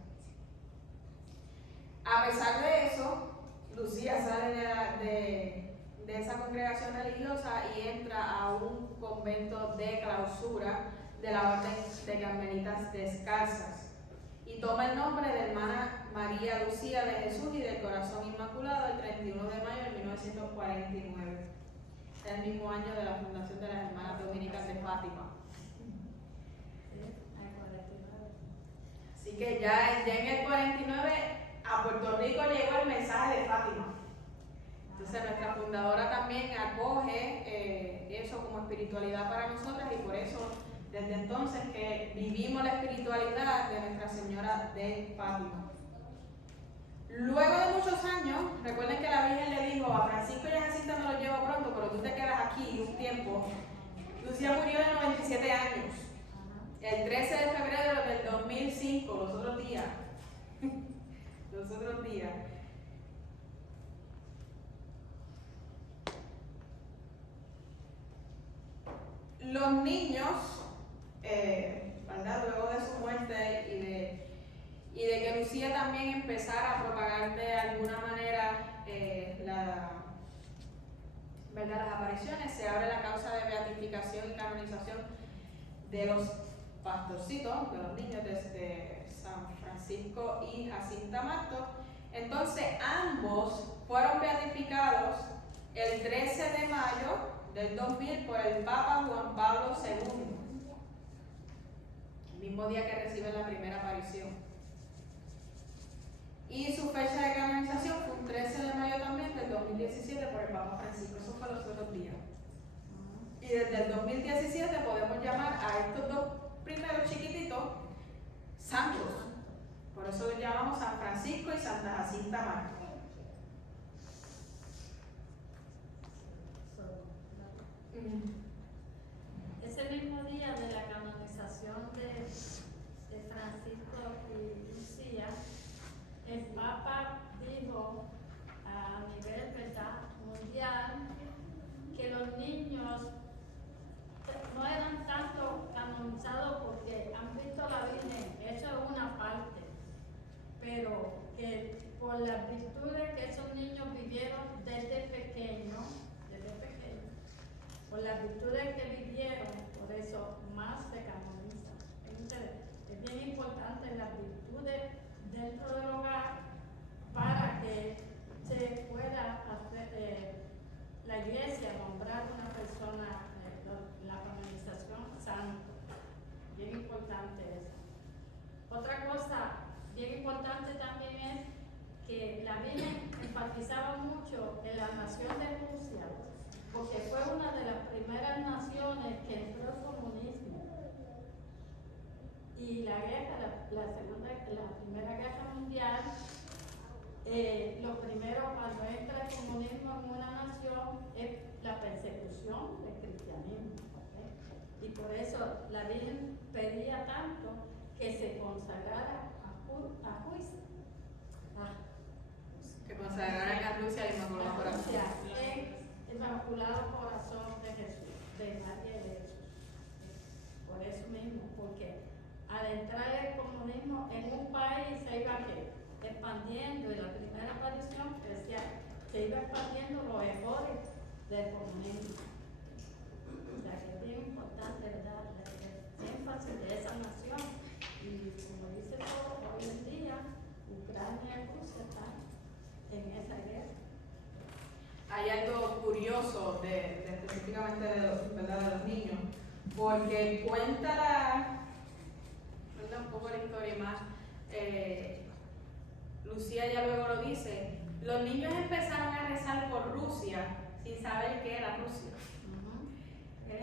A pesar de eso, Lucía sale de esa congregación religiosa y entra a un convento de clausura de la Orden de Carmelitas Descalzas y toma el nombre de Hermana María Lucía de Jesús y del Corazón Inmaculado el 31 de mayo de 1949, el mismo año de la fundación de las Hermanas Dominicas de Fátima. Así que ya en el 49 a Puerto Rico llegó el mensaje de Fátima. Entonces nuestra fundadora también acoge eso como espiritualidad para nosotras y por eso desde entonces que vivimos la espiritualidad de Nuestra Señora de Fátima. Luego de muchos años, recuerden que la Virgen le dijo a Francisco y a Jacinta me lo llevo pronto, pero tú te quedas aquí un tiempo. Lucía murió de 97 años, el 13 de febrero del 2005, los otros días. Los niños, ¿verdad?, luego de su muerte y de que Lucía también empezara a propagar de alguna manera las apariciones, se abre la causa de beatificación y canonización de los pastorcitos, de los niños de San Francisco y Jacinta Martos. Entonces ambos fueron beatificados el 13 de mayo del 2000 por el Papa Juan Pablo II, el mismo día que reciben la primera aparición. Y su fecha de canonización fue un 13 de mayo también del 2017 por el Papa Francisco. Eso fue los otros días. Y desde el 2017 podemos llamar a estos dos primeros chiquititos santos, Por eso los llamamos San Francisco y Santa Jacinta Mártir. Ese mismo día de la canonización de Francisco y Lucía, el Papa dijo a nivel, ¿verdad?, mundial, que los niños no eran tanto canonizados porque han visto la Virgen, eso es una parte, pero que por las virtudes que esos niños vivieron desde pequeños, por las virtudes que vivieron, por eso más se canonizan. Entonces, es bien importante las virtudes dentro del hogar para que se pueda hacer la iglesia nombrar una persona, la canonización santa. Bien importante eso. Otra cosa bien importante también es que la Virgen enfatizaba mucho en la nación de Rusia, porque fue una de las primeras naciones que entró el comunismo. Y la Primera Guerra Mundial, lo primero cuando entra el comunismo en una nación es la persecución del cristianismo. ¿Okay? Y por eso la Virgen pedía tanto que se consagrara a juicio. Que consagraran a Rusia al Inmaculado Corazón. El Inmaculado Corazón de Jesús, de María de Jesús. Por eso mismo, porque al entrar el comunismo en un país se iba expandiendo, y la primera aparición decía, se iba expandiendo los errores del comunismo. O sea que es bien importante, ¿verdad?, el énfasis de esa nación. Y como dice todo, hoy en día, Ucrania y Rusia están en esa guerra. Hay algo curioso específicamente de los niños, porque cuenta un poco la historia más. Lucía ya luego lo dice, los niños empezaron a rezar por Rusia sin saber qué era Rusia.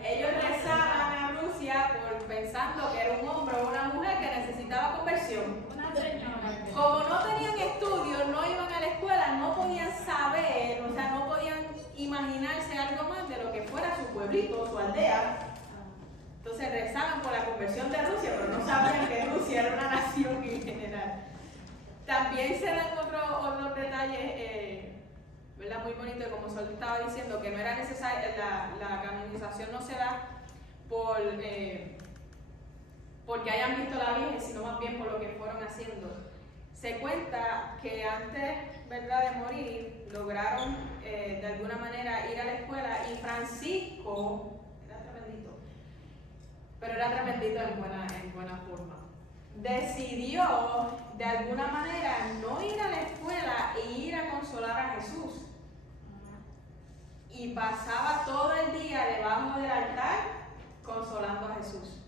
Ellos rezaban a Rusia pensando que era un hombre o una mujer que necesitaba conversión. Una señora. Como no tenían estudios, no iban a la escuela, no podían saber, o sea, no podían imaginarse algo más de lo que fuera su pueblito, su aldea. Entonces rezaban por la conversión de Rusia, pero no sabían que Rusia era una nación en general. También se dan otros detalles, ¿verdad?, muy bonitos, como Sol estaba diciendo, que no era necesaria, la canonización no se da porque hayan visto la Virgen, sino más bien por lo que fueron haciendo. Se cuenta que antes, ¿verdad?, de morir, lograron de alguna manera ir a la escuela, y Francisco, era tremendito en buena forma, decidió de alguna manera no ir a la escuela e ir a consolar a Jesús. Y pasaba todo el día debajo del altar consolando a Jesús,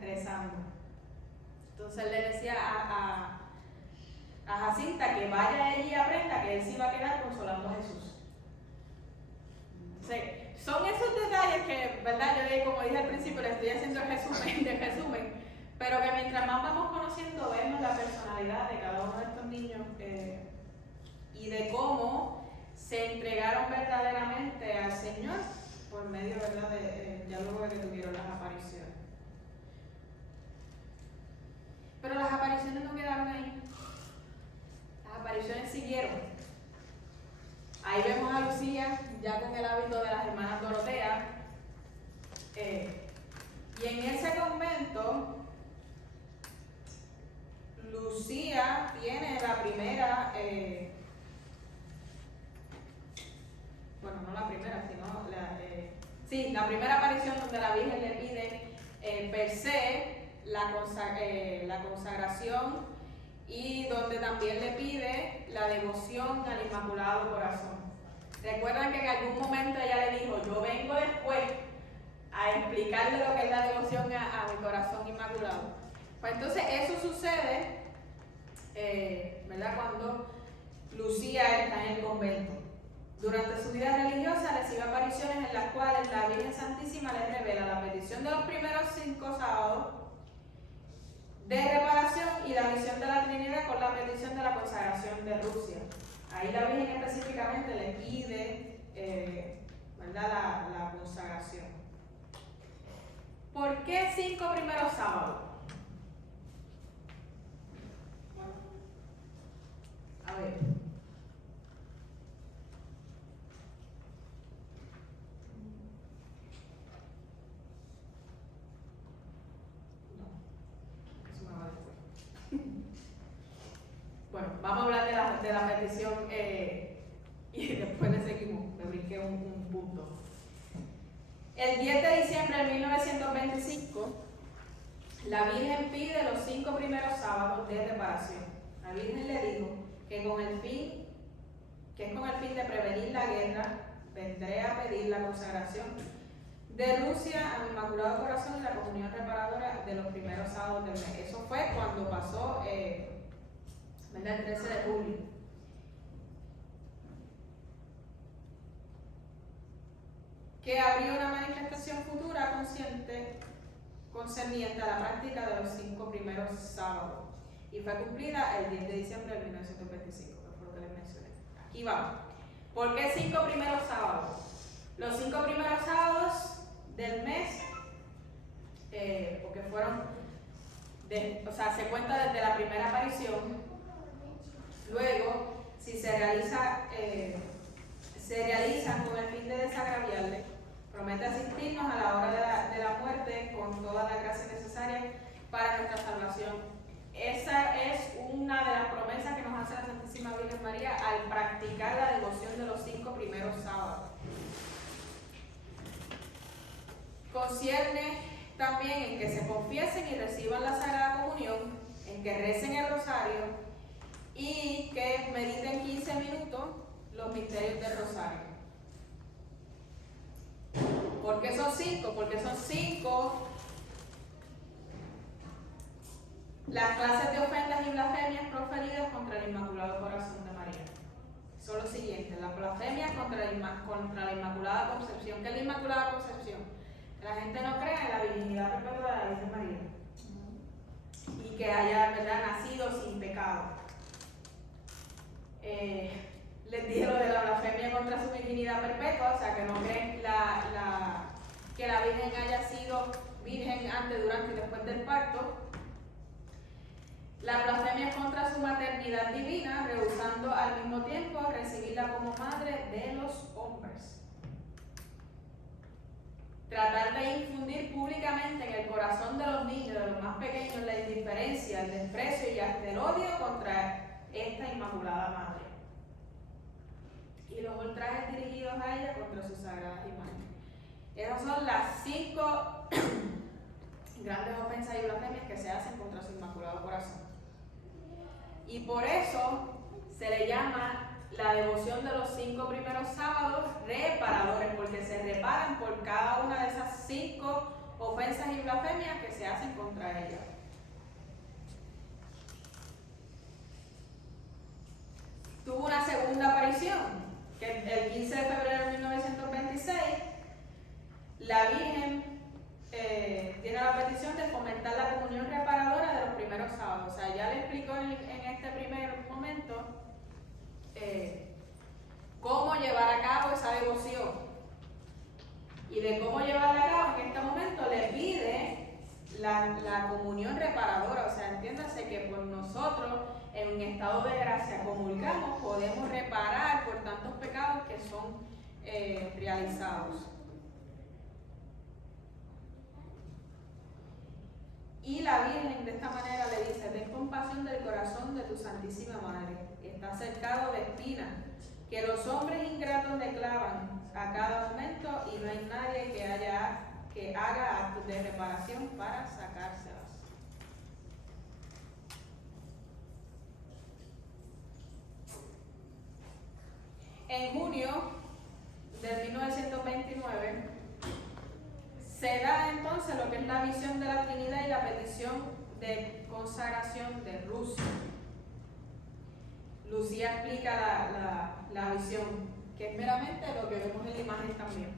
rezando. Entonces él le decía a Jacinta que vaya allí y aprenda que él se iba a quedar consolando a Jesús. Sí, son esos detalles que, ¿verdad? Yo, como dije al principio, le estoy haciendo el resumen, pero que mientras más vamos conociendo, vemos la personalidad de cada uno de estos niños y de cómo se entregaron verdaderamente al Señor por medio, ¿verdad?, ya luego de que tuvieron las apariciones. Pero las apariciones no quedaron ahí. Las apariciones siguieron. Ahí vemos a Lucía ya con el hábito de las hermanas Dorotea. Y en ese convento, Lucía tiene la primera, bueno, no la primera, sino la primera aparición donde la Virgen le pide per se la consagración, y donde también le pide la devoción al Inmaculado Corazón. Recuerdan que en algún momento ella le dijo, yo vengo después a explicarle lo que es la devoción a mi corazón inmaculado. Pues entonces eso sucede, ¿verdad?, cuando Lucía está en el convento. Durante su vida religiosa recibe apariciones en las cuales la Virgen Santísima le revela la petición de los primeros 5 sábados de reparación y la misión de la Trinidad con la petición de la consagración de Rusia. Ahí la Virgen específicamente le pide ¿verdad? La consagración. ¿Por qué 5 primeros sábados? A ver. No, eso me va después. Bueno, vamos a hablar de la petición y después le seguimos. Me brinqué un punto. El 10 de diciembre de 1925, la Virgen pide los 5 primeros sábados de reparación. La Virgen le dijo que es con el fin de prevenir la guerra, vendré a pedir la consagración de Rusia a mi Inmaculado Corazón y la comunión reparadora de los primeros sábados del mes. Eso fue cuando pasó, ¿verdad? El 13 de julio. Que abrió una manifestación futura consciente concerniente a la práctica de los 5 primeros sábados y fue cumplida el 10 de diciembre de 1925, que fue lo que les mencioné. Aquí vamos. ¿Por qué 5 primeros sábados? Los 5 primeros sábados del mes, porque fueron, se cuenta desde la primera aparición. Luego, si se realizan con el fin de desagraviarle, promete asistirnos a la hora de la muerte con toda la gracia necesaria para nuestra salvación. Esa es una de las promesas que nos hace la Santísima Virgen María al practicar la devoción de los 5 primeros sábados. Concierne también en que se confiesen y reciban la Sagrada Comunión, en que recen el rosario y que mediten 15 minutos los misterios del rosario. ¿Por qué son 5? Porque son 5 las clases de ofensas y blasfemias proferidas contra el Inmaculado Corazón de María. Son los siguientes: las blasfemias contra la Inmaculada Concepción. ¿Qué es la Inmaculada Concepción? Que la gente no crea en la virginidad perpetua de la Virgen María y que haya, ¿verdad?, nacido sin pecado. Les dije lo de la blasfemia contra su virginidad perpetua, o sea, que no creen que la Virgen haya sido virgen antes, durante y después del parto. La blasfemia contra su maternidad divina, rehusando al mismo tiempo recibirla como madre de los hombres. Tratar de infundir públicamente en el corazón de los niños, de los más pequeños, la indiferencia, el desprecio y hasta el odio contra esta Inmaculada Madre. Y los ultrajes dirigidos a ella contra sus sagradas imágenes. Esas son las 5 grandes ofensas y blasfemias que se hacen contra su Inmaculado Corazón. Y por eso se le llama la devoción de los 5 primeros sábados reparadores, porque se reparan por cada una de esas 5 ofensas y blasfemias que se hacen contra ella. Tuvo una segunda aparición, que el 15 de febrero de 1926, la Virgen tiene la petición de fomentar la comunión reparadora de los primeros sábados. O sea, ya le explicó en este primer momento cómo llevar a cabo esa devoción. Y de cómo llevarla a cabo, en este momento le pide la comunión reparadora. O sea, entiéndase que por nosotros, en un estado de gracia, comulgamos, podemos reparar por tantos pecados que son realizados. Y la Virgen de esta manera le dice: ten compasión del corazón de tu Santísima Madre, que está cercado de espinas, que los hombres ingratos le clavan a cada momento y no hay nadie que haga actos de reparación para sacárselas. En junio de 1929 se da entonces lo que es la visión de la Trinidad y la petición de consagración de Rusia. Lucía explica la visión, que es meramente lo que vemos en la imagen también.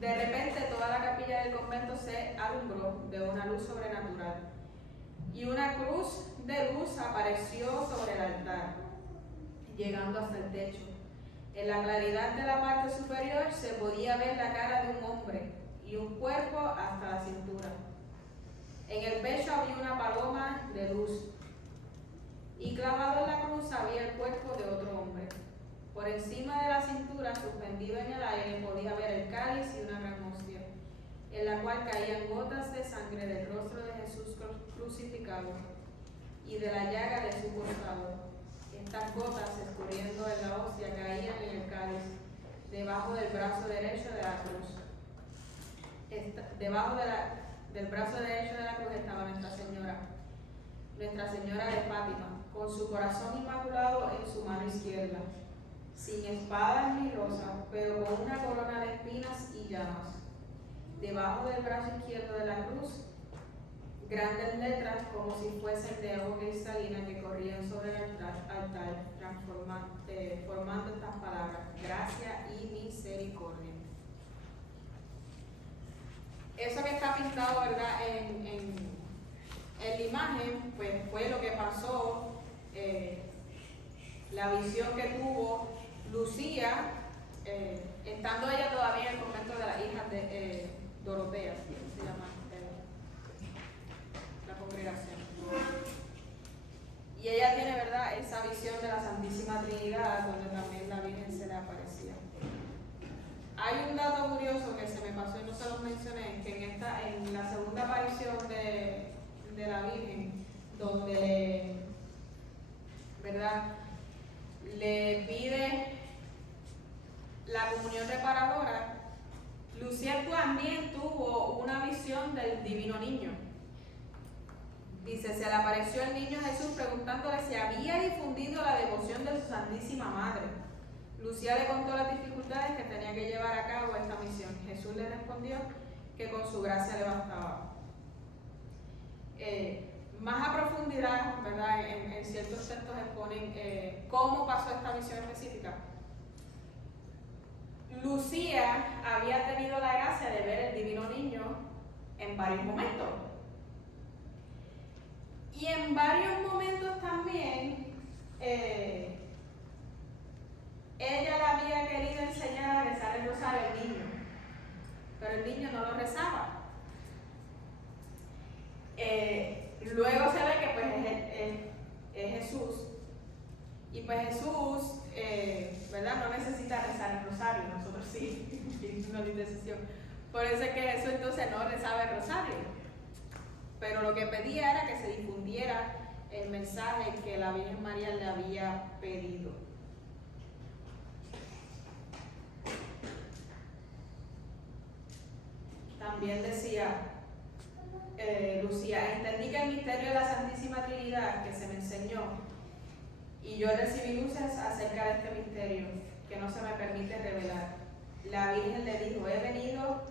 De repente toda la capilla del convento se alumbró de una luz sobrenatural. y una cruz de luz apareció sobre el altar, llegando hasta el techo. En la claridad de la parte superior se podía ver la cara de un hombre y un cuerpo hasta la cintura. En el pecho había una paloma de luz, y clavado en la cruz había el cuerpo de otro hombre. Por encima de la cintura, suspendido en el aire, podía ver el cáliz y una gran hostia, en la cual caían gotas de sangre del rostro de Jesús crucificado y de la llaga de su costado. Estas gotas, escurriendo en la hostia, caían en el cáliz, debajo del brazo derecho de la cruz. Debajo del brazo derecho de la cruz estaba Nuestra Señora de Fátima, con su corazón inmaculado en su mano izquierda, sin espada ni rosa, pero con una corona de espinas y llamas. Debajo del brazo izquierdo de la cruz, grandes letras como si fuesen de agua cristalina que corrían sobre el altar, formando estas palabras: gracia y misericordia. Eso que está pintado, ¿verdad?, en la imagen, pues fue lo que pasó, la visión que tuvo Lucía, estando ella todavía en el convento de las hijas de Dorotea, así se llama la congregación. Y ella tiene, ¿verdad?, esa visión de la Santísima Trinidad, donde también la Virgen se le aparecía. Hay un dato curioso que se me pasó y no se los mencioné, que en la segunda aparición de la Virgen, donde ¿verdad?, le pide la comunión reparadora, Lucía también tuvo una visión del divino niño. Dice: se le apareció el niño Jesús preguntándole si había difundido la devoción de su Santísima Madre. Lucía le contó las dificultades que tenía que llevar a cabo esta misión. Jesús le respondió que con su gracia le bastaba. Más a profundidad, ¿verdad?, en ciertos textos exponen cómo pasó esta misión específica. Lucía había tenido la gracia de ver el divino niño en varios momentos. Y en varios momentos también ella le había querido enseñar a rezar el rosario al niño, pero el niño no lo rezaba. Luego se ve que pues es Jesús, y pues Jesús, ¿verdad?, no necesita rezar el rosario, nosotros sí, no hay decisión. Por eso es que Jesús entonces no rezaba el rosario, pero lo que pedía era que se difundiera el mensaje que la Virgen María le había pedido. También decía Lucía: entendí que el misterio de la Santísima Trinidad que se me enseñó, y yo recibí luces acerca de este misterio que no se me permite revelar. La Virgen le dijo: he venido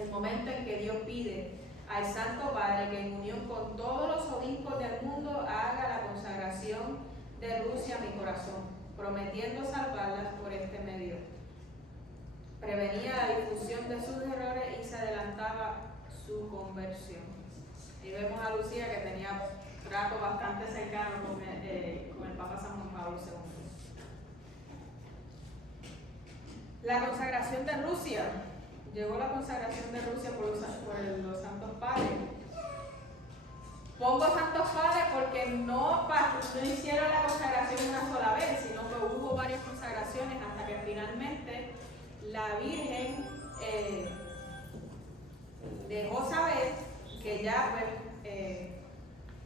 el momento en que Dios pide al Santo Padre que en unión con todos los obispos del mundo haga la consagración de Rusia a mi corazón, prometiendo salvarlas por este medio. Prevenía la difusión de sus errores y se adelantaba su conversión. Y vemos a Lucía que tenía trato bastante cercano con el Papa San Juan Pablo II. La consagración de Rusia. Llegó la consagración de Rusia por los Santos Padres. Pongo Santos Padres porque no hicieron la consagración una sola vez, sino que hubo varias consagraciones hasta que finalmente la Virgen dejó saber que ya pues,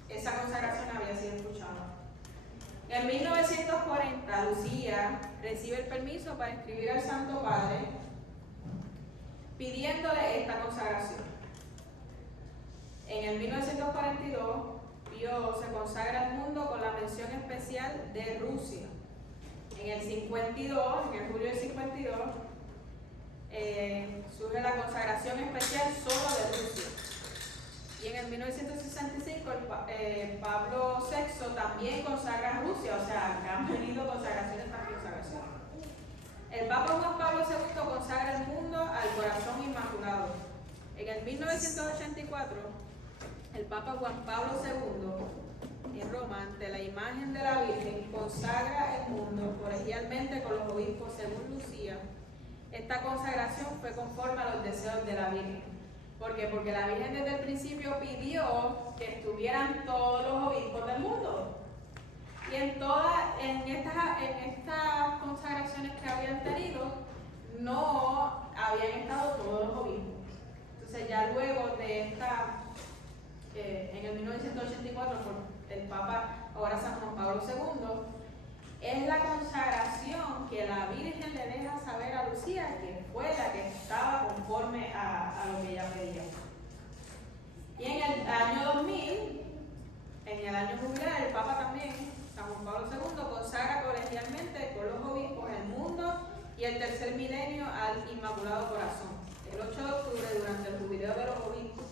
esa consagración había sido escuchada. En 1940, Lucía recibe el permiso para escribir al Santo Padre pidiéndole esta consagración. En el 1942, Pío se consagra al mundo con la mención especial de Rusia. En el 52, en el julio del 52, surge la consagración especial solo de Rusia. Y en el 1965 Pablo VI también consagra a Rusia, o sea, han venido consagraciones tras consagración. El Papa Juan Pablo II consagra el mundo al corazón inmaculado. En el 1984, el Papa Juan Pablo II en Roma, ante la imagen de la Virgen, consagra el mundo colegialmente con los obispos según Lucía. Esta consagración fue conforme a los deseos de la Virgen. ¿Por qué? Porque la Virgen desde el principio pidió que estuvieran todos los obispos del mundo. Y en estas consagraciones que habían tenido, no habían estado todos los obispos. Entonces ya luego de esta, en el 1984, por el Papa, ahora San Juan Pablo II, es la consagración que la Virgen le deja saber a Lucía que fue la que estaba conforme a lo que ella pedía. Y en el año 2000, en el año jubilar, el Papa también, San Juan Pablo II, consagra colegialmente con los obispos el mundo y el tercer milenio al Inmaculado Corazón. El 8 de octubre, durante el jubileo de los obispos,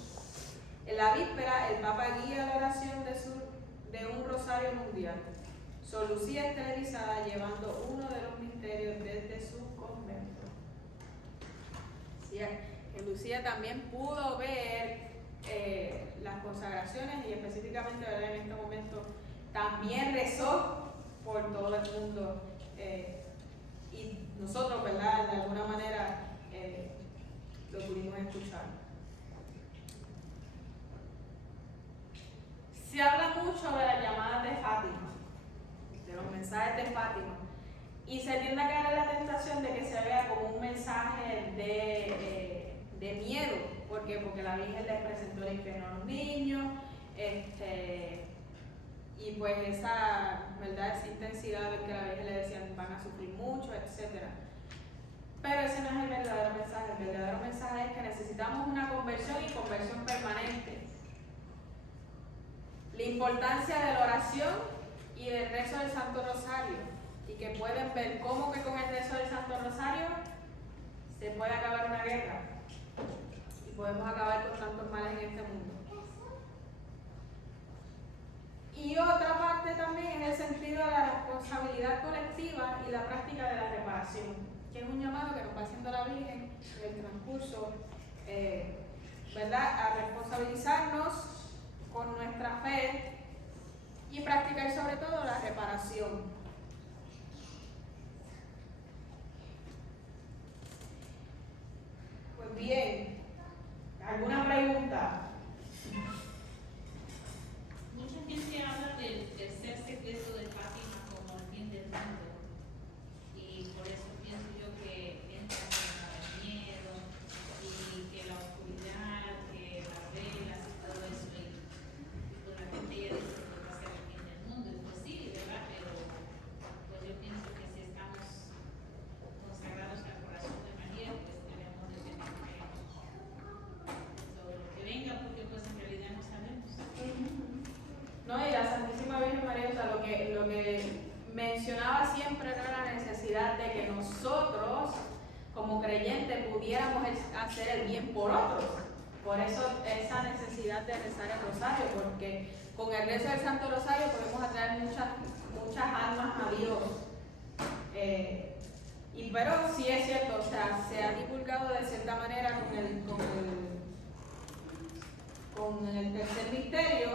en la víspera, el Papa guía la oración de un rosario mundial. Sor Lucía es televisada llevando uno de los misterios desde su convento. Sí, Lucía también pudo ver las consagraciones y específicamente, ¿verdad?, en este momento también rezó por todo el mundo y nosotros, ¿verdad?, de alguna manera lo pudimos escuchar. Se habla mucho de las llamadas de Fátima, de los mensajes de Fátima, y se tiende a caer en la tentación de que se vea como un mensaje de miedo. ¿Por qué? Porque la Virgen les presentó el infierno a los niños, y pues esa, ¿verdad?, esa intensidad de que la Virgen le decían van a sufrir mucho, etc. Pero ese no es el verdadero mensaje. El verdadero mensaje es que necesitamos una conversión y conversión permanente. La importancia de la oración y del rezo del Santo Rosario, y que pueden ver cómo que con el rezo del Santo Rosario se puede acabar una guerra y podemos acabar con tantos males en este mundo. Y otra parte también es el sentido de la responsabilidad colectiva y la práctica de la reparación, que es un llamado que nos va haciendo la Virgen en el transcurso, ¿verdad?, a responsabilizarnos con nuestra fe y practicar sobre todo la reparación. Pues bien, ¿alguna pregunta? Mucha gente habla del tercer secreto de Fátima como el fin del mundo, y por eso pienso yo que entra el miedo y que la oscuridad, que las velas y todo eso, y pues la gente ya dice que va a ser el fin del mundo, y pues sí, ¿verdad? Pero pues yo pienso que si estamos consagrados al corazón de María, pues debemos de tener fe sobre lo que venga, porque pues en realidad no sabemos. No, y la Santísima Virgen María, o sea, lo que mencionaba siempre era la necesidad de que nosotros, como creyentes, pudiéramos hacer el bien por otros. Por eso esa necesidad de rezar el rosario, porque con el rezo del Santo Rosario podemos atraer muchas almas a Dios. Pero sí es cierto, o sea, se ha divulgado de cierta manera con el tercer misterio,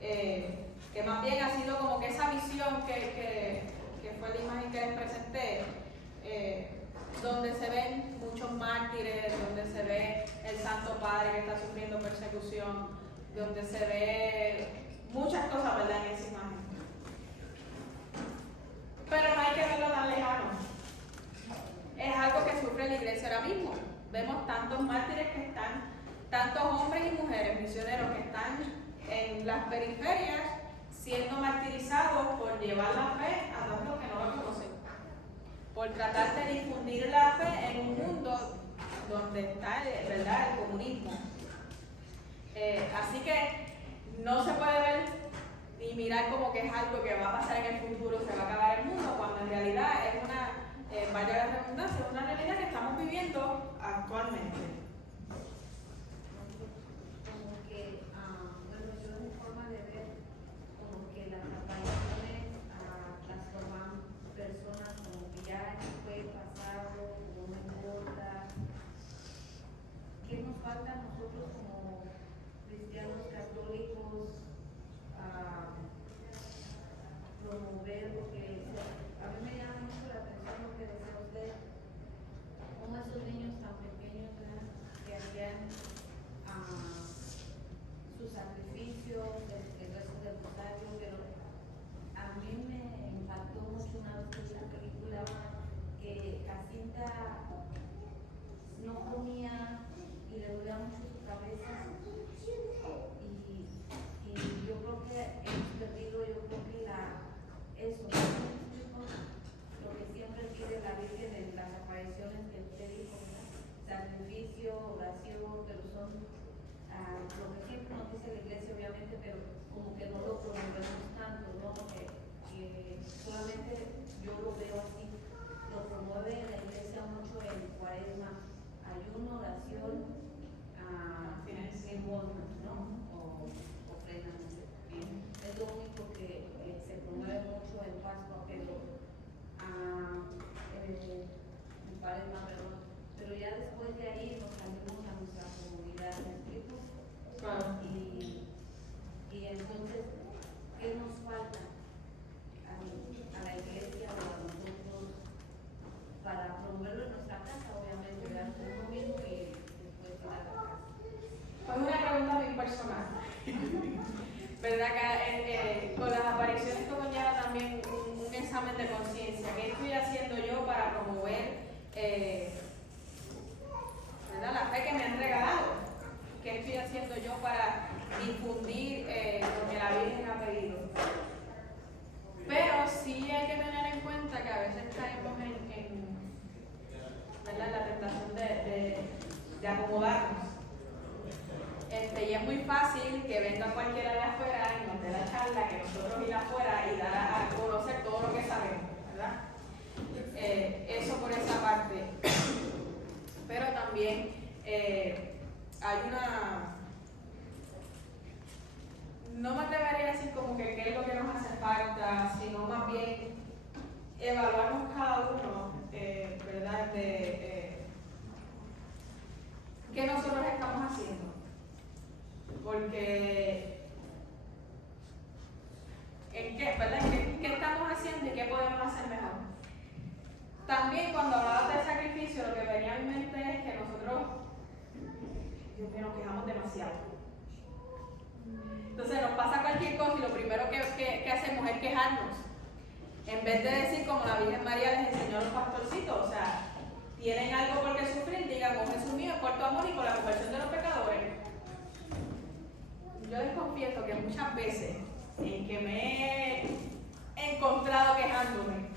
que más bien ha sido como que esa visión que fue la imagen que les presenté, donde se ven muchos mártires, donde se ve el Santo Padre que está sufriendo persecución, donde se ve muchas cosas, ¿verdad?, en esa imagen. Pero no hay que verlo tan lejano. Es algo que sufre la iglesia ahora mismo. Vemos tantos mártires que están, tantos hombres y mujeres misioneros que están en las periferias siendo martirizados por llevar la fe a tantos que no la conocen, por tratar de difundir la fe en un mundo donde está, ¿verdad?, el comunismo. Así que no se puede ver ni mirar como que es algo que va a pasar en el futuro, se va a acabar el mundo, cuando en realidad es una, vaya la redundancia, es una realidad que estamos viviendo actualmente. Como que, bueno, yo mi forma de ver, como que las apariciones transforman personas, como que ya fue pasado, no me importa. ¿Qué nos falta a nosotros como cristianos católicos ella no comía y le dolía mucho su cabeza y yo creo que hemos perdido, yo creo que eso, ¿no? Lo que siempre pide la Virgen en las apariciones que usted dijo, ¿verdad? Sacrificio, oración, pero son lo que siempre nos dice la iglesia, obviamente, pero como que no lo promovemos tanto, ¿no? Que solamente yo lo veo así, lo promueve la iglesia mucho en Cuaresma, ayuno, oración, limosna, ¿no? O ofrenda, no sé. Es lo único que se promueve mucho en Pascua, pero en Cuaresma, pero ya después de ahí nos salimos a nuestra comunidad, ¿me explico? Claro. Y entonces, ¿qué nos falta a la iglesia o a nosotros para promoverlo en nuestra casa? Obviamente, ¿verdad? Uno mismo y después ir a la casa. Pues una pregunta muy personal. ¿Verdad? Que con las apariciones que conlleva también un examen de conciencia. ¿Qué estoy haciendo yo para promover ¿verdad? La fe que me han regalado? ¿Qué estoy haciendo yo para difundir lo que la Virgen ha pedido? Pero sí hay que tener en cuenta que a veces caemos ¿verdad? En la tentación de acomodarnos. Y es muy fácil que venga cualquiera de afuera y nos dé la charla, que nosotros ir afuera y dar a conocer todo lo que sabemos, ¿verdad? Eso por esa parte. Pero también hay una... No me atrevería a decir como que qué es lo que nos hace falta, sino más bien evaluarnos cada uno, ¿verdad? ¿Qué nosotros estamos haciendo? Porque ¿verdad? ¿Qué estamos haciendo y qué podemos hacer mejor? También cuando hablabas del sacrificio, lo que venía a mi mente es que nosotros, Dios mío, nos quejamos demasiado. Entonces nos pasa cualquier cosa y lo primero que hacemos es quejarnos. En vez de decir como la Virgen María les enseñó a los pastorcitos, o sea, tienen algo por qué sufrir, digan, oh Jesús mío, por tu amor y por la conversión de los pecadores. Yo les confieso que muchas veces en que me he encontrado quejándome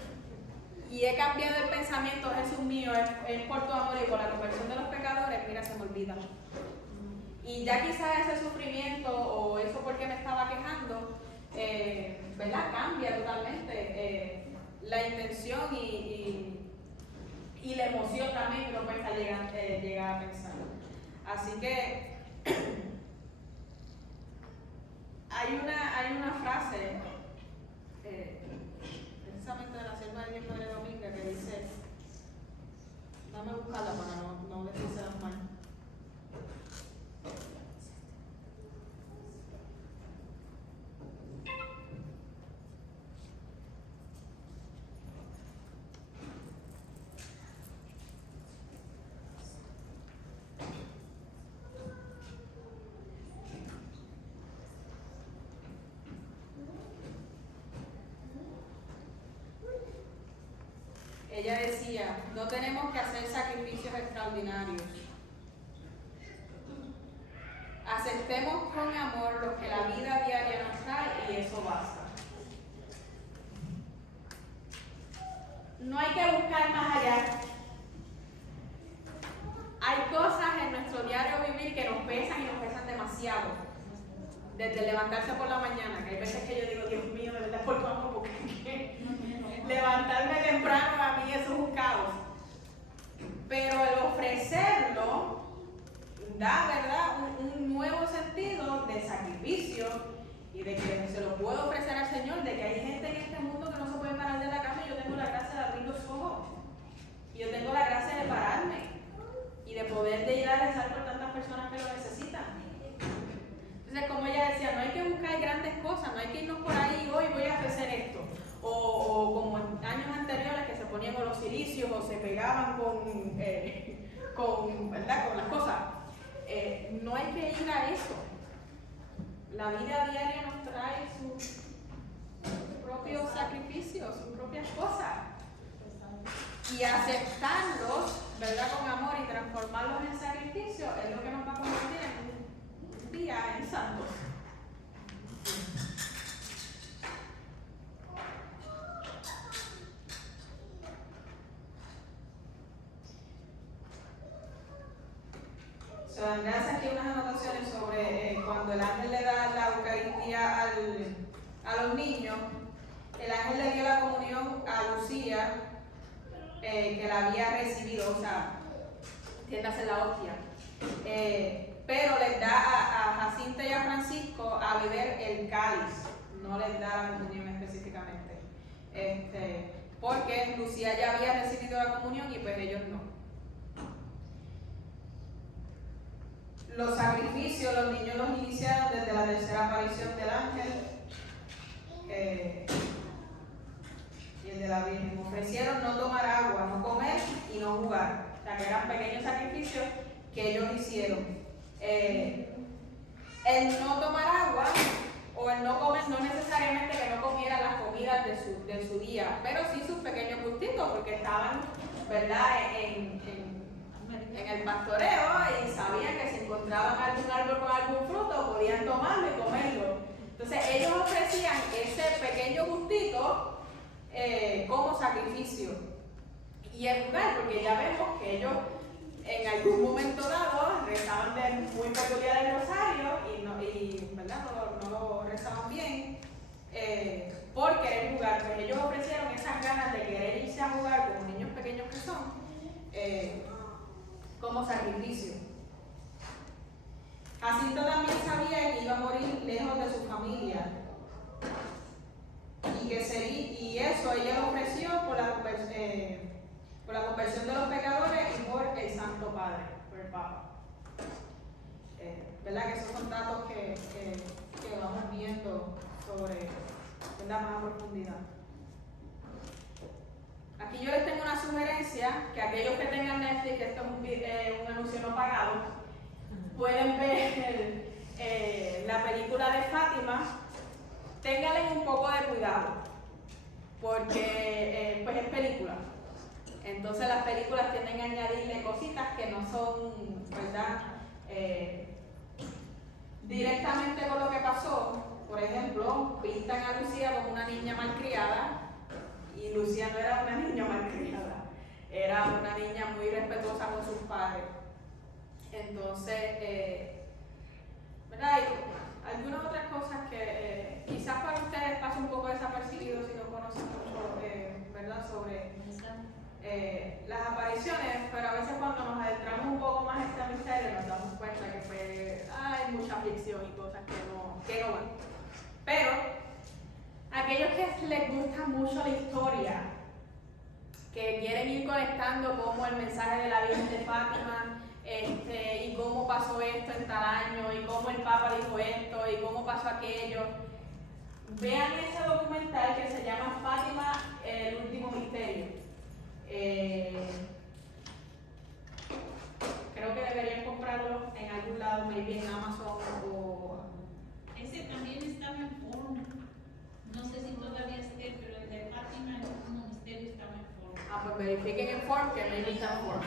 y he cambiado el pensamiento, Jesús mío, es por tu amor y por la conversión de los pecadores, mira, se me olvida. Y ya quizás ese sufrimiento o eso porque me estaba quejando, ¿verdad? Cambia totalmente la intención y la emoción también que uno puede llegar a pensar. Así que hay una frase, precisamente de la sierva de Dios Madre Dominga, que dice, dame buscarla para no decírsela mal. Ella decía, no tenemos que hacer sacrificios extraordinarios. Aceptemos con amor lo que la vida diaria nos trae y eso basta. No hay que buscar más allá. Hay cosas en nuestro diario vivir que nos pesan y nos pesan demasiado. Desde levantarse por la mañana, que hay veces que yo digo, Dios mío, de verdad, por tu amor, porque levantarme temprano a mí eso es un caos. Pero el ofrecerlo da, ¿verdad?, un nuevo sentido de sacrificio y de que se lo puedo ofrecer al Señor, de que hay gente en este mundo que no se puede parar de la cama y yo tengo la gracia de abrir los ojos. Y yo tengo la gracia de pararme y de poder de ir a rezar por tantas personas que lo necesitan. Entonces, como ella decía, no hay que buscar grandes cosas, no hay que irnos por ahí, hoy voy a ofrecer esto. O como en años anteriores que se ponían con los cilicios o se pegaban ¿verdad? Con las cosas. No hay que ir a eso. La vida diaria nos trae sus propios sacrificios, sus propias cosas. Y aceptarlos ¿verdad? Con amor y transformarlos en sacrificio es lo que nos va a convertir en un día en santos. Andrea hace aquí unas anotaciones sobre cuando el ángel le da la Eucaristía a los niños. El ángel le dio la comunión a Lucía, que la había recibido, o sea, entiéndase la hostia. Pero les da a Jacinta y a Francisco a beber el cáliz, no les da la comunión específicamente. Porque Lucía ya había recibido la comunión y pues ellos no. Los sacrificios, los niños los iniciaron desde la tercera aparición del ángel y el de la Virgen. Ofrecieron no tomar agua, no comer y no jugar. O sea, que eran pequeños sacrificios que ellos hicieron. El no tomar agua o el no comer no necesariamente que no comieran las comidas de su día, pero sí sus pequeños gustitos, porque estaban, ¿verdad?, en el pastoreo y sabían que si encontraban algún árbol con algún fruto podían tomarlo y comerlo. Entonces ellos ofrecían ese pequeño gustito como sacrificio. Y el jugar, porque ya vemos que ellos en algún momento dado rezaban de muy peculiar el rosario y ¿verdad? No lo rezaban bien por querer jugar. Pues ellos ofrecieron esas ganas de querer irse a jugar como niños pequeños que son. Como sacrificio. Jacinta también sabía que iba a morir lejos de su familia y eso ella lo ofreció por la conversión de los pecadores y por el Santo Padre, por el Papa. ¿Verdad? Que esos son datos que vamos viendo sobre, ¿verdad?, más a profundidad. Aquí yo les tengo una sugerencia, que aquellos que tengan Netflix, que esto es un anuncio no pagado, pueden ver la película de Fátima. Ténganle un poco de cuidado, porque pues es película. Entonces las películas tienden a añadirle cositas que no son, ¿verdad?, directamente con lo que pasó. Por ejemplo, pintan a Lucía como una niña malcriada. Y Lucía no era una niña malcriada, era una niña muy respetuosa con sus padres. Entonces, ¿verdad? Hay algunas otras cosas que quizás para ustedes pasa un poco desapercibido si no conocen mucho, ¿verdad?, sobre las apariciones, pero a veces cuando nos adentramos un poco más en este misterio nos damos cuenta que hay mucha ficción y cosas que no van. Pero aquellos que les gusta mucho la historia, que quieren ir conectando cómo el mensaje de la Virgen de Fátima, y cómo pasó esto en tal año, y cómo el Papa dijo esto, y cómo pasó aquello, vean ese documental que se llama Fátima, el último misterio. Creo que deberían comprarlo en algún lado, maybe en Amazon o... Ese también estaba en Forum. No sé si todavía esté, pero el de Fátima, el último misterio, estaba en Forum. Pues verifiquen en Forum, que maybe está en Forum.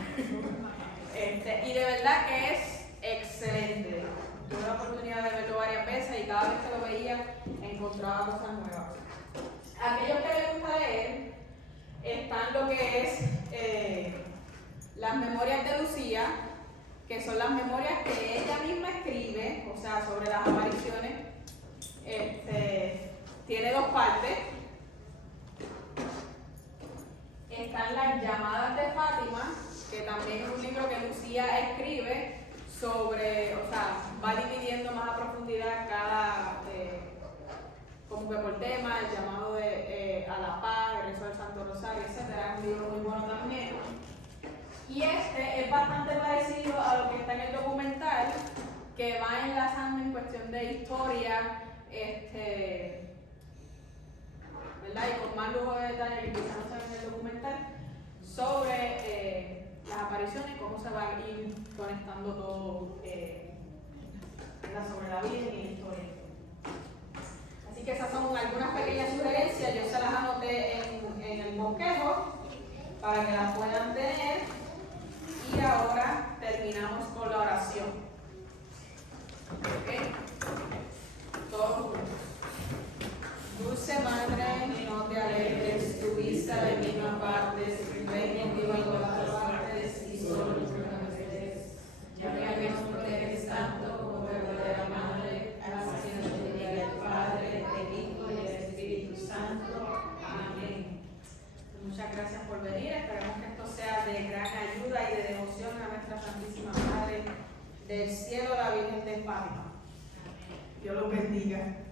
Y de verdad que es excelente. Tuve la oportunidad de verlo varias veces y cada vez que lo veía encontraba cosas nuevas. Aquellos que les gusta leer, están lo que es las memorias de Lucía, que son las memorias que ella misma escribe, o sea, sobre las apariciones. Tiene dos partes. Están las llamadas de Fátima, que también es un libro que Lucía escribe sobre, o sea, va dividiendo más a profundidad cada, como que por tema, el llamado a la paz, el rezo del Santo Rosario, etc. Es un libro muy bueno también. Y este es bastante parecido a lo que está en el documental, que va enlazando en cuestión de historia, ¿verdad? Y con más lujo de detalle que quizás no se ve en el documental, sobre las apariciones y cómo se va a ir conectando todo sobre la Virgen y la historia. Así que esas son algunas pequeñas sugerencias, yo se las anoté en el bosquejo para que las puedan tener. nuestra Santísima Madre del Cielo, la Virgen de Fátima. Amén. Dios los bendiga.